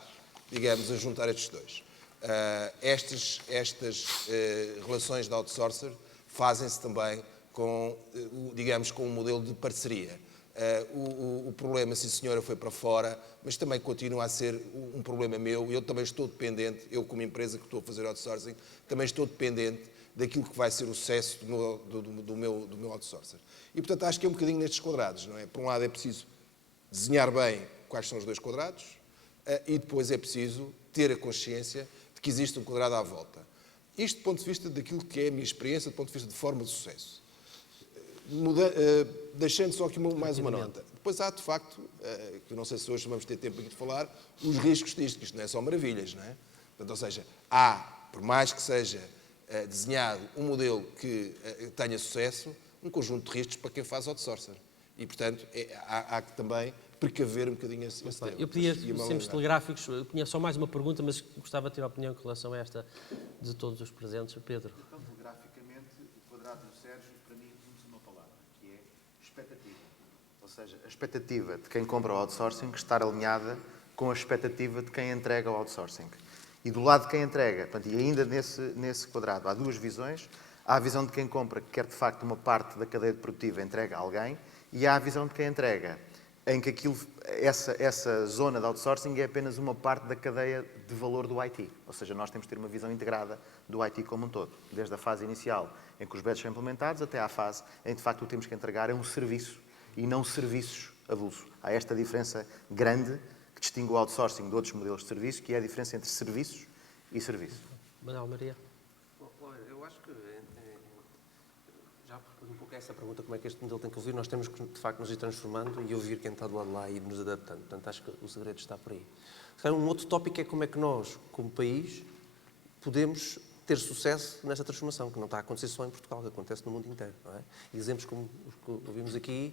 digamos, a juntar estes dois. Estas relações de outsourcer fazem-se também com, digamos, com um modelo de parceria. O problema, sim senhora, foi para fora, mas também continua a ser um problema meu. Eu também estou dependente, eu como empresa que estou a fazer outsourcing, também estou dependente daquilo que vai ser o sucesso do meu outsourcer. E, portanto, acho que é um bocadinho nestes quadrados, não é? Por um lado é preciso desenhar bem quais são os 2 quadrados e depois é preciso ter a consciência de que existe um quadrado à volta. Isto do ponto de vista daquilo que é a minha experiência, do ponto de vista de forma de sucesso. Deixando só aqui mais uma nota. Depois há, de facto, que eu não sei se hoje vamos ter tempo aqui de falar, os riscos disto, que isto não é só maravilhas, não é? Portanto, ou seja, há, por mais que seja desenhado um modelo que tenha sucesso, um conjunto de riscos para quem faz outsourcer. E, portanto, há que também precaver um bocadinho esse tema. Eu pedia sempre telegráficos, eu tinha só mais uma pergunta, mas gostava de ter a opinião em relação a esta de todos os presentes. Pedro. Então, telegraficamente, o quadrado do Sérgio, para mim, resume-se numa palavra, que é expectativa. Ou seja, a expectativa de quem compra o outsourcing estar alinhada com a expectativa de quem entrega o outsourcing. E do lado de quem entrega, portanto, e ainda nesse quadrado, há 2 visões. Há a visão de quem compra, que quer de facto uma parte da cadeia produtiva entrega a alguém, e há a visão de quem entrega, em que essa zona de outsourcing é apenas uma parte da cadeia de valor do IT. Ou seja, nós temos de ter uma visão integrada do IT como um todo. Desde a fase inicial, em que os badges são implementados, até à fase em que de facto o que temos que entregar é um serviço e não serviços avulsos. Há esta diferença grande que distingue o outsourcing de outros modelos de serviço, que é a diferença entre serviços e serviço. Manuel Maria. Olha, eu acho que, já respondi um pouco a essa pergunta, como é que este modelo tem que evoluir, nós temos que, de facto, nos ir transformando e ouvir quem está do lado de lá e nos adaptando. Portanto, acho que o segredo está por aí. Um outro tópico é como é que nós, como país, podemos ter sucesso nesta transformação, que não está a acontecer só em Portugal, que acontece no mundo inteiro. Não é? E exemplos como os que ouvimos aqui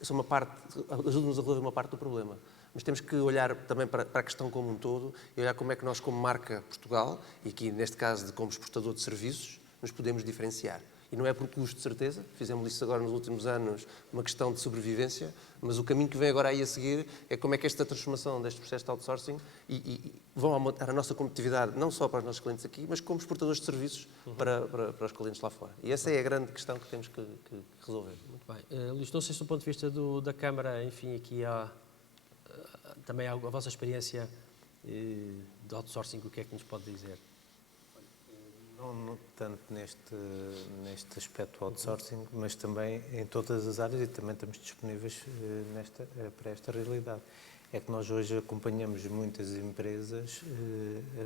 são ajudam-nos a resolver uma parte do problema. Mas temos que olhar também para a questão como um todo e olhar como é que nós, como marca Portugal, e aqui neste caso como exportador de serviços, nos podemos diferenciar. E não é por custo, de certeza, fizemos isso agora nos últimos anos, uma questão de sobrevivência, mas o caminho que vem agora aí a seguir é como é que esta transformação deste processo de outsourcing vão aumentar a nossa competitividade, não só para os nossos clientes aqui, mas como exportadores de serviços para os clientes lá fora. E essa é a grande questão que temos que resolver. Muito bem. Luís, não sei se do ponto de vista da Câmara, enfim, aqui há também a vossa experiência de outsourcing, o que é que nos pode dizer? Não tanto neste aspecto do outsourcing, mas também em todas as áreas e também estamos disponíveis para esta realidade. É que nós hoje acompanhamos muitas empresas,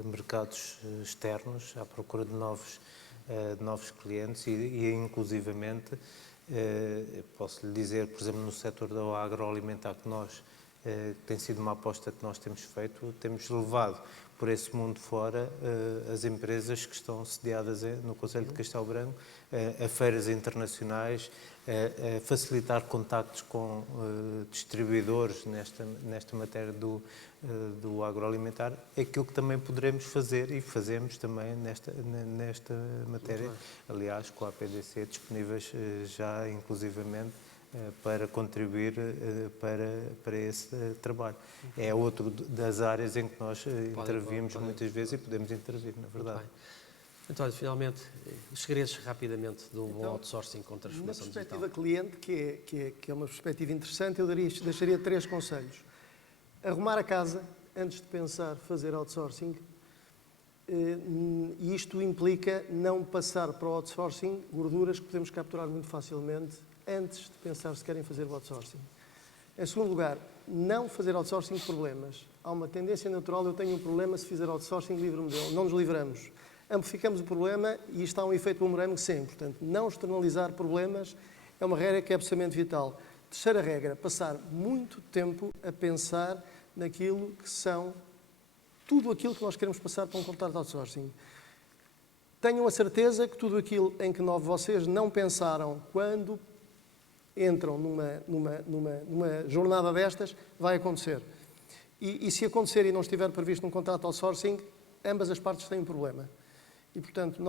mercados externos, à procura de novos clientes e inclusivamente, posso lhe dizer, por exemplo, no setor do agroalimentar que nós tem sido uma aposta que nós temos feito, temos levado por esse mundo fora as empresas que estão sediadas no Conselho de Castelo Branco a feiras internacionais, a facilitar contactos com distribuidores nesta matéria do agroalimentar, aquilo que também poderemos fazer e fazemos também nesta matéria, aliás, com a APDC disponíveis já inclusivamente para contribuir para esse trabalho. É outro das áreas em que nós intervimos muitas vezes e podemos intervir, na verdade. António, finalmente, os segredos rapidamente de um bom outsourcing com Na transformação digital. perspectiva cliente, que é uma perspectiva interessante, eu deixaria 3 conselhos. Arrumar a casa antes de pensar fazer outsourcing, e isto implica não passar para o outsourcing gorduras que podemos capturar muito facilmente antes de pensar se querem fazer o outsourcing. Em segundo lugar, não fazer outsourcing de problemas. Há uma tendência natural, eu tenho um problema, se fizer outsourcing, livro-me dele. Não nos livramos. Amplificamos o problema e isto há um efeito bumerangue sempre. Portanto, não externalizar problemas é uma regra que é absolutamente vital. Terceira regra, passar muito tempo a pensar naquilo que são tudo aquilo que nós queremos passar para um contrato de outsourcing. Tenham a certeza que tudo aquilo em que vocês não pensaram quando entram numa jornada destas, vai acontecer. E se acontecer e não estiver previsto num contrato de outsourcing, ambas as partes têm um problema. E, portanto,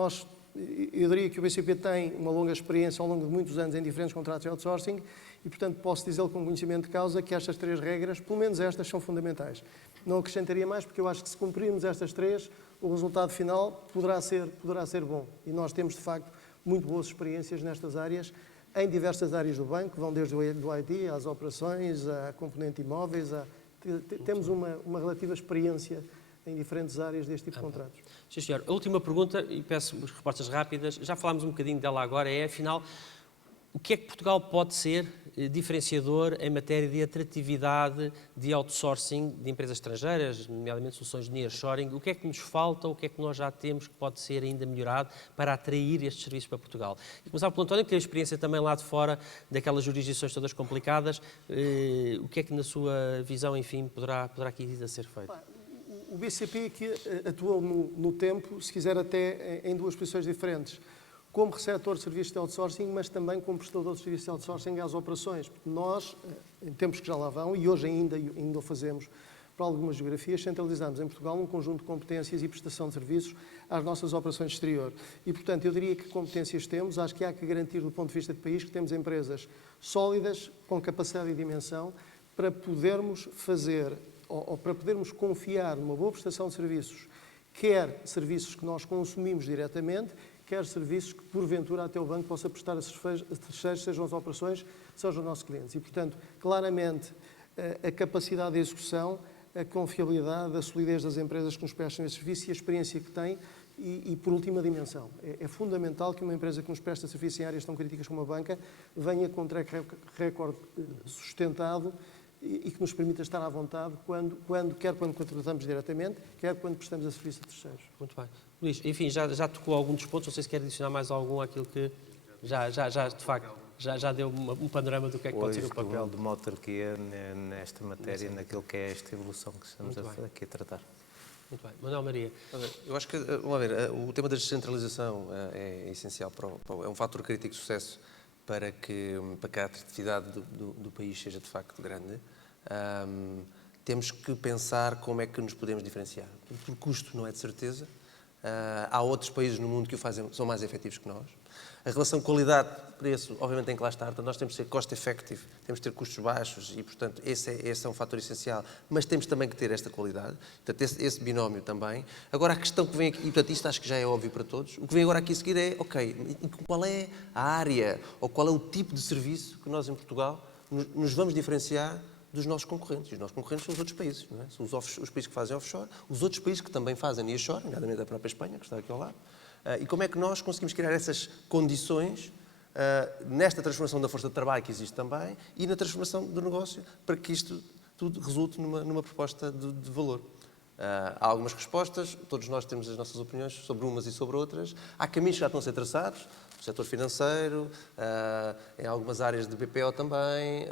eu diria que o BCP tem uma longa experiência ao longo de muitos anos em diferentes contratos de outsourcing e, portanto, posso dizer com conhecimento de causa que estas 3 regras, pelo menos estas, são fundamentais. Não acrescentaria mais, porque eu acho que se cumprirmos estas 3, o resultado final poderá ser bom. E nós temos, de facto, muito boas experiências nestas áreas, em diversas áreas do banco, que vão desde o IT às operações, à componente imóveis. Temos uma relativa experiência em diferentes áreas deste tipo de contratos. Sim, senhor. A última pergunta, e peço respostas rápidas, já falámos um bocadinho dela agora, afinal, o que é que Portugal pode ser diferenciador em matéria de atratividade de outsourcing de empresas estrangeiras, nomeadamente soluções de nearshoring? O que é que nos falta, o que é que nós já temos que pode ser ainda melhorado para atrair estes serviços para Portugal? E começar pelo António, que teve experiência também lá de fora, daquelas jurisdições todas complicadas. O que é que, na sua visão, enfim, poderá aqui ainda ser feito? O BCP aqui atuou no tempo, se quiser até em 2 posições diferentes, como receptor de serviços de outsourcing, mas também como prestador de serviços de outsourcing às operações. Porque nós, em tempos que já lá vão, e hoje ainda o fazemos para algumas geografias, centralizamos em Portugal um conjunto de competências e prestação de serviços às nossas operações exterior. E, portanto, eu diria que competências temos, acho que há que garantir do ponto de vista de país que temos empresas sólidas, com capacidade e dimensão, para podermos fazer ou para podermos confiar numa boa prestação de serviços, quer serviços que nós consumimos diretamente, quer serviços que, porventura, até o banco possa prestar a terceiros, sejam as operações, sejam os nossos clientes. E, portanto, claramente, a capacidade de execução, a confiabilidade, a solidez das empresas que nos prestam esse serviço e a experiência que têm e por última, a dimensão. É fundamental que uma empresa que nos presta serviço em áreas tão críticas como a banca venha com um track record sustentado e que nos permita estar à vontade quer quando contratamos diretamente, quer quando prestamos a serviço a terceiros. Muito bem. Luís, enfim, já tocou algum dos pontos, não sei se quer adicionar mais algum àquilo que de facto, já deu um panorama do que é que pode ser o papel. De uma autarquia nesta matéria, naquilo que é esta evolução que estamos aqui a tratar. Muito bem. Manuel Maria. Eu acho que, o tema da descentralização é essencial, é um fator crítico de sucesso para que a atratividade do país seja de facto grande. Temos que pensar como é que nos podemos diferenciar. Por custo não é de certeza. Há outros países no mundo que o fazem, são mais efetivos que nós. A relação qualidade-preço, obviamente, tem que lá estar. Portanto, nós temos que ser cost-effective, temos que ter custos baixos e, portanto, esse é um fator essencial. Mas temos também que ter esta qualidade, portanto, esse binómio também. Agora, a questão que vem aqui, e, portanto, isto acho que já é óbvio para todos, o que vem agora aqui a seguir é, ok, qual é a área ou qual é o tipo de serviço que nós, em Portugal, nos vamos diferenciar dos nossos concorrentes. E os nossos concorrentes são os outros países, não é? São os países que fazem offshore, os outros países que também fazem nearshore, nomeadamente a própria Espanha, que está aqui ao lado. E como é que nós conseguimos criar essas condições nesta transformação da força de trabalho que existe também e na transformação do negócio para que isto tudo resulte numa proposta de valor. Há algumas respostas, todos nós temos as nossas opiniões sobre umas e sobre outras. Há caminhos que já estão a ser traçados, no setor financeiro, em algumas áreas de BPO também.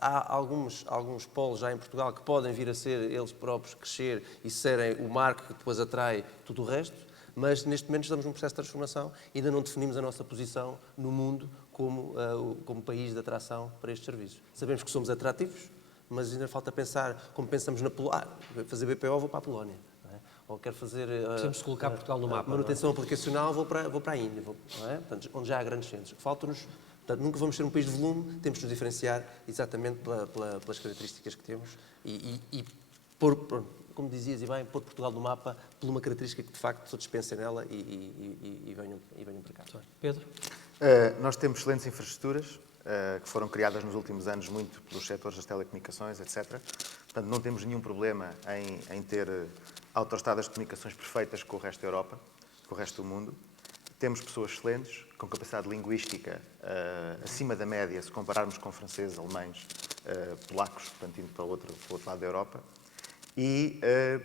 Há alguns polos já em Portugal que podem vir a ser eles próprios crescer e serem o marco que depois atrai tudo o resto, mas neste momento estamos num processo de transformação e ainda não definimos a nossa posição no mundo como país de atração para estes serviços. Sabemos que somos atrativos, mas ainda falta pensar como pensamos na Polónia. Fazer BPO, vou para a Polónia. Ou quero fazer Temos de colocar Portugal no mapa. manutenção aplicacional, vou para a Índia, não é? Portanto, onde já há grandes centros. Falta-nos, portanto, nunca vamos ser um país de volume, temos de nos diferenciar exatamente pelas características que temos e pôr, como dizias, e bem, pôr Portugal no mapa por uma característica que de facto todos pensem nela e venham para cá. Pedro? Nós temos excelentes infraestruturas que foram criadas nos últimos anos muito pelos setores das telecomunicações, etc. Portanto, não temos nenhum problema em ter autoestradas de comunicações perfeitas com o resto da Europa, com o resto do mundo. Temos pessoas excelentes, com capacidade linguística acima da média, se compararmos com franceses, alemães, polacos, portanto, indo para o outro lado da Europa. E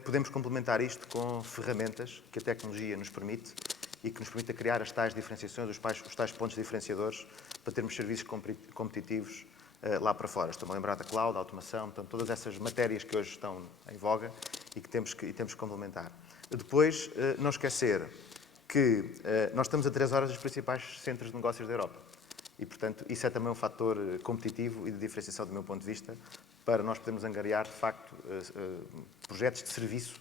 podemos complementar isto com ferramentas que a tecnologia nos permite e que nos permite criar as tais diferenciações, os tais pontos diferenciadores para termos serviços competitivos lá para fora. Estou-me a lembrar da cloud, da automação, portanto, todas essas matérias que hoje estão em voga e que temos que complementar. Depois, não esquecer que nós estamos a 3 horas dos principais centros de negócios da Europa. E, portanto, isso é também um fator competitivo e de diferenciação do meu ponto de vista para nós podermos angariar, de facto, projetos de serviço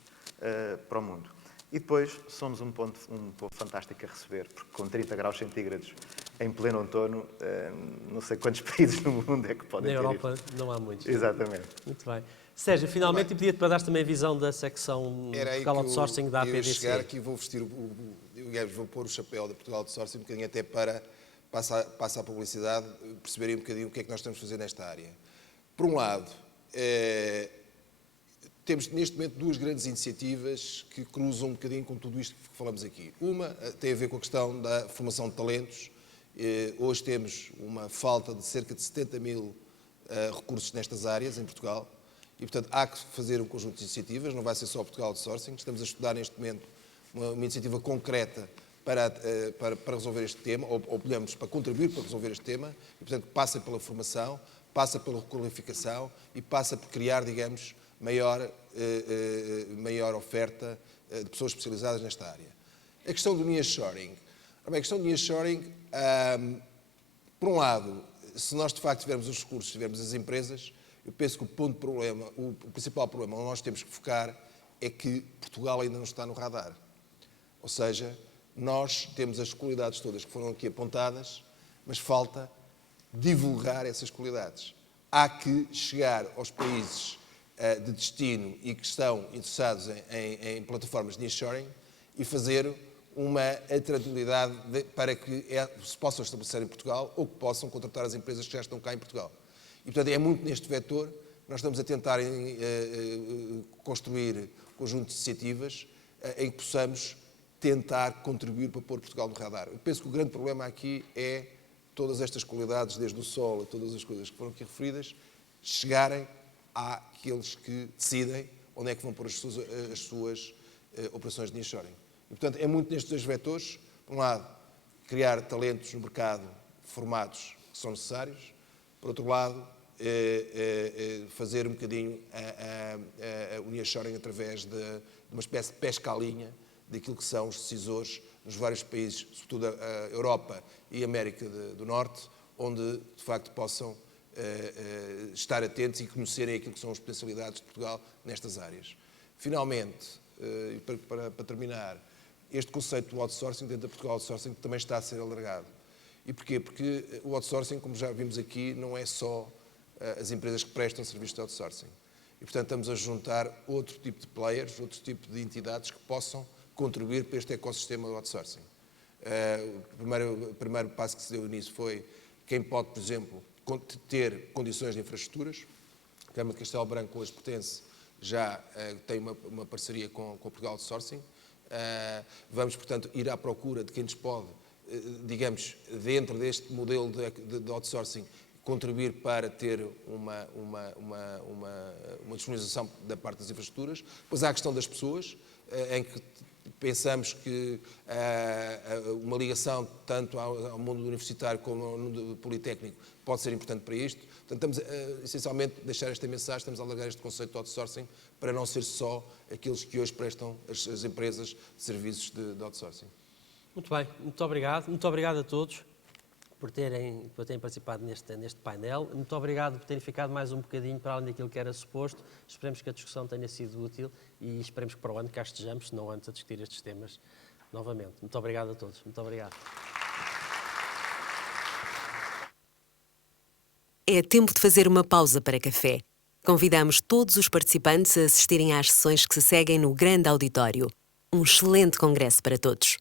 para o mundo. E depois, somos um povo fantástico a receber, porque com 30 graus centígrados em pleno outono, não sei quantos países no mundo é que podem ter Na Europa isto. não há muitos. Exatamente. Muito bem. Sérgio, finalmente, e pedia-te para dar também a visão da secção Era aí Portugal que Outsourcing da eu ia APDC. chegar aqui, vou vestir vou pôr o chapéu da Portugal Outsourcing um bocadinho até para, passa a publicidade, perceberem um bocadinho o que é que nós estamos a fazer nesta área. Por um lado, temos neste momento 2 grandes iniciativas que cruzam um bocadinho com tudo isto que falamos aqui. Uma tem a ver com a questão da formação de talentos. Hoje temos uma falta de cerca de 70 mil recursos nestas áreas em Portugal e, portanto, há que fazer um conjunto de iniciativas, não vai ser só Portugal Outsourcing. Estamos a estudar neste momento uma iniciativa concreta para resolver este tema, ou olhamos para contribuir para resolver este tema, e, portanto, passa pela formação, passa pela requalificação e passa por criar, digamos, maior oferta de pessoas especializadas nesta área. A questão do nearshoring. A questão do nearshoring, por um lado, se nós de facto tivermos os recursos, tivermos as empresas, eu penso que o principal problema onde nós temos que focar é que Portugal ainda não está no radar. Ou seja, nós temos as qualidades todas que foram aqui apontadas, mas falta divulgar essas qualidades. Há que chegar aos países de destino e que estão interessados em plataformas de nearshoring e fazer uma atratividade para que se possam estabelecer em Portugal ou que possam contratar as empresas que já estão cá em Portugal. E, portanto, é muito neste vetor que nós estamos a tentar construir um conjunto de iniciativas em que possamos tentar contribuir para pôr Portugal no radar. Eu penso que o grande problema aqui é todas estas qualidades, desde o solo a todas as coisas que foram aqui referidas, chegarem àqueles que decidem onde é que vão pôr as suas operações de nearshoring. E, portanto, é muito nestes 2 vetores. Por um lado, criar talentos no mercado formados que são necessários. Por outro lado, fazer um bocadinho o nearshoring através de uma espécie de pesca à linha daquilo que são os decisores nos vários países, sobretudo a Europa e a América do Norte, onde, de facto, possam estar atentos e conhecerem aquilo que são as potencialidades de Portugal nestas áreas. Finalmente, para terminar, este conceito do outsourcing dentro da Portugal Outsourcing também está a ser alargado. E porquê? Porque o outsourcing, como já vimos aqui, não é só as empresas que prestam serviços de outsourcing. E, portanto, estamos a juntar outro tipo de players, outro tipo de entidades que possam contribuir para este ecossistema do outsourcing. O primeiro passo que se deu nisso foi quem pode, por exemplo, ter condições de infraestruturas. A Câmara de Castelo Branco, hoje pertence, já tem uma parceria com Portugal Outsourcing. Vamos, portanto, ir à procura de quem nos pode, digamos, dentro deste modelo de outsourcing, contribuir para ter uma disponibilização da parte das infraestruturas. Depois há a questão das pessoas, em que pensamos que uma ligação tanto ao mundo universitário como ao mundo politécnico pode ser importante para isto. Portanto, estamos essencialmente a deixar esta mensagem, estamos a alargar este conceito de outsourcing para não ser só aqueles que hoje prestam as empresas de serviços de outsourcing. Muito bem, muito obrigado. Muito obrigado a todos por terem participado neste painel. Muito obrigado por terem ficado mais um bocadinho para além daquilo que era suposto. Esperemos que a discussão tenha sido útil e esperemos que para o ano cá estejamos, se não antes, a discutir estes temas novamente. Muito obrigado a todos. Muito obrigado. É tempo de fazer uma pausa para café. Convidamos todos os participantes a assistirem às sessões que se seguem no grande auditório. Um excelente congresso para todos.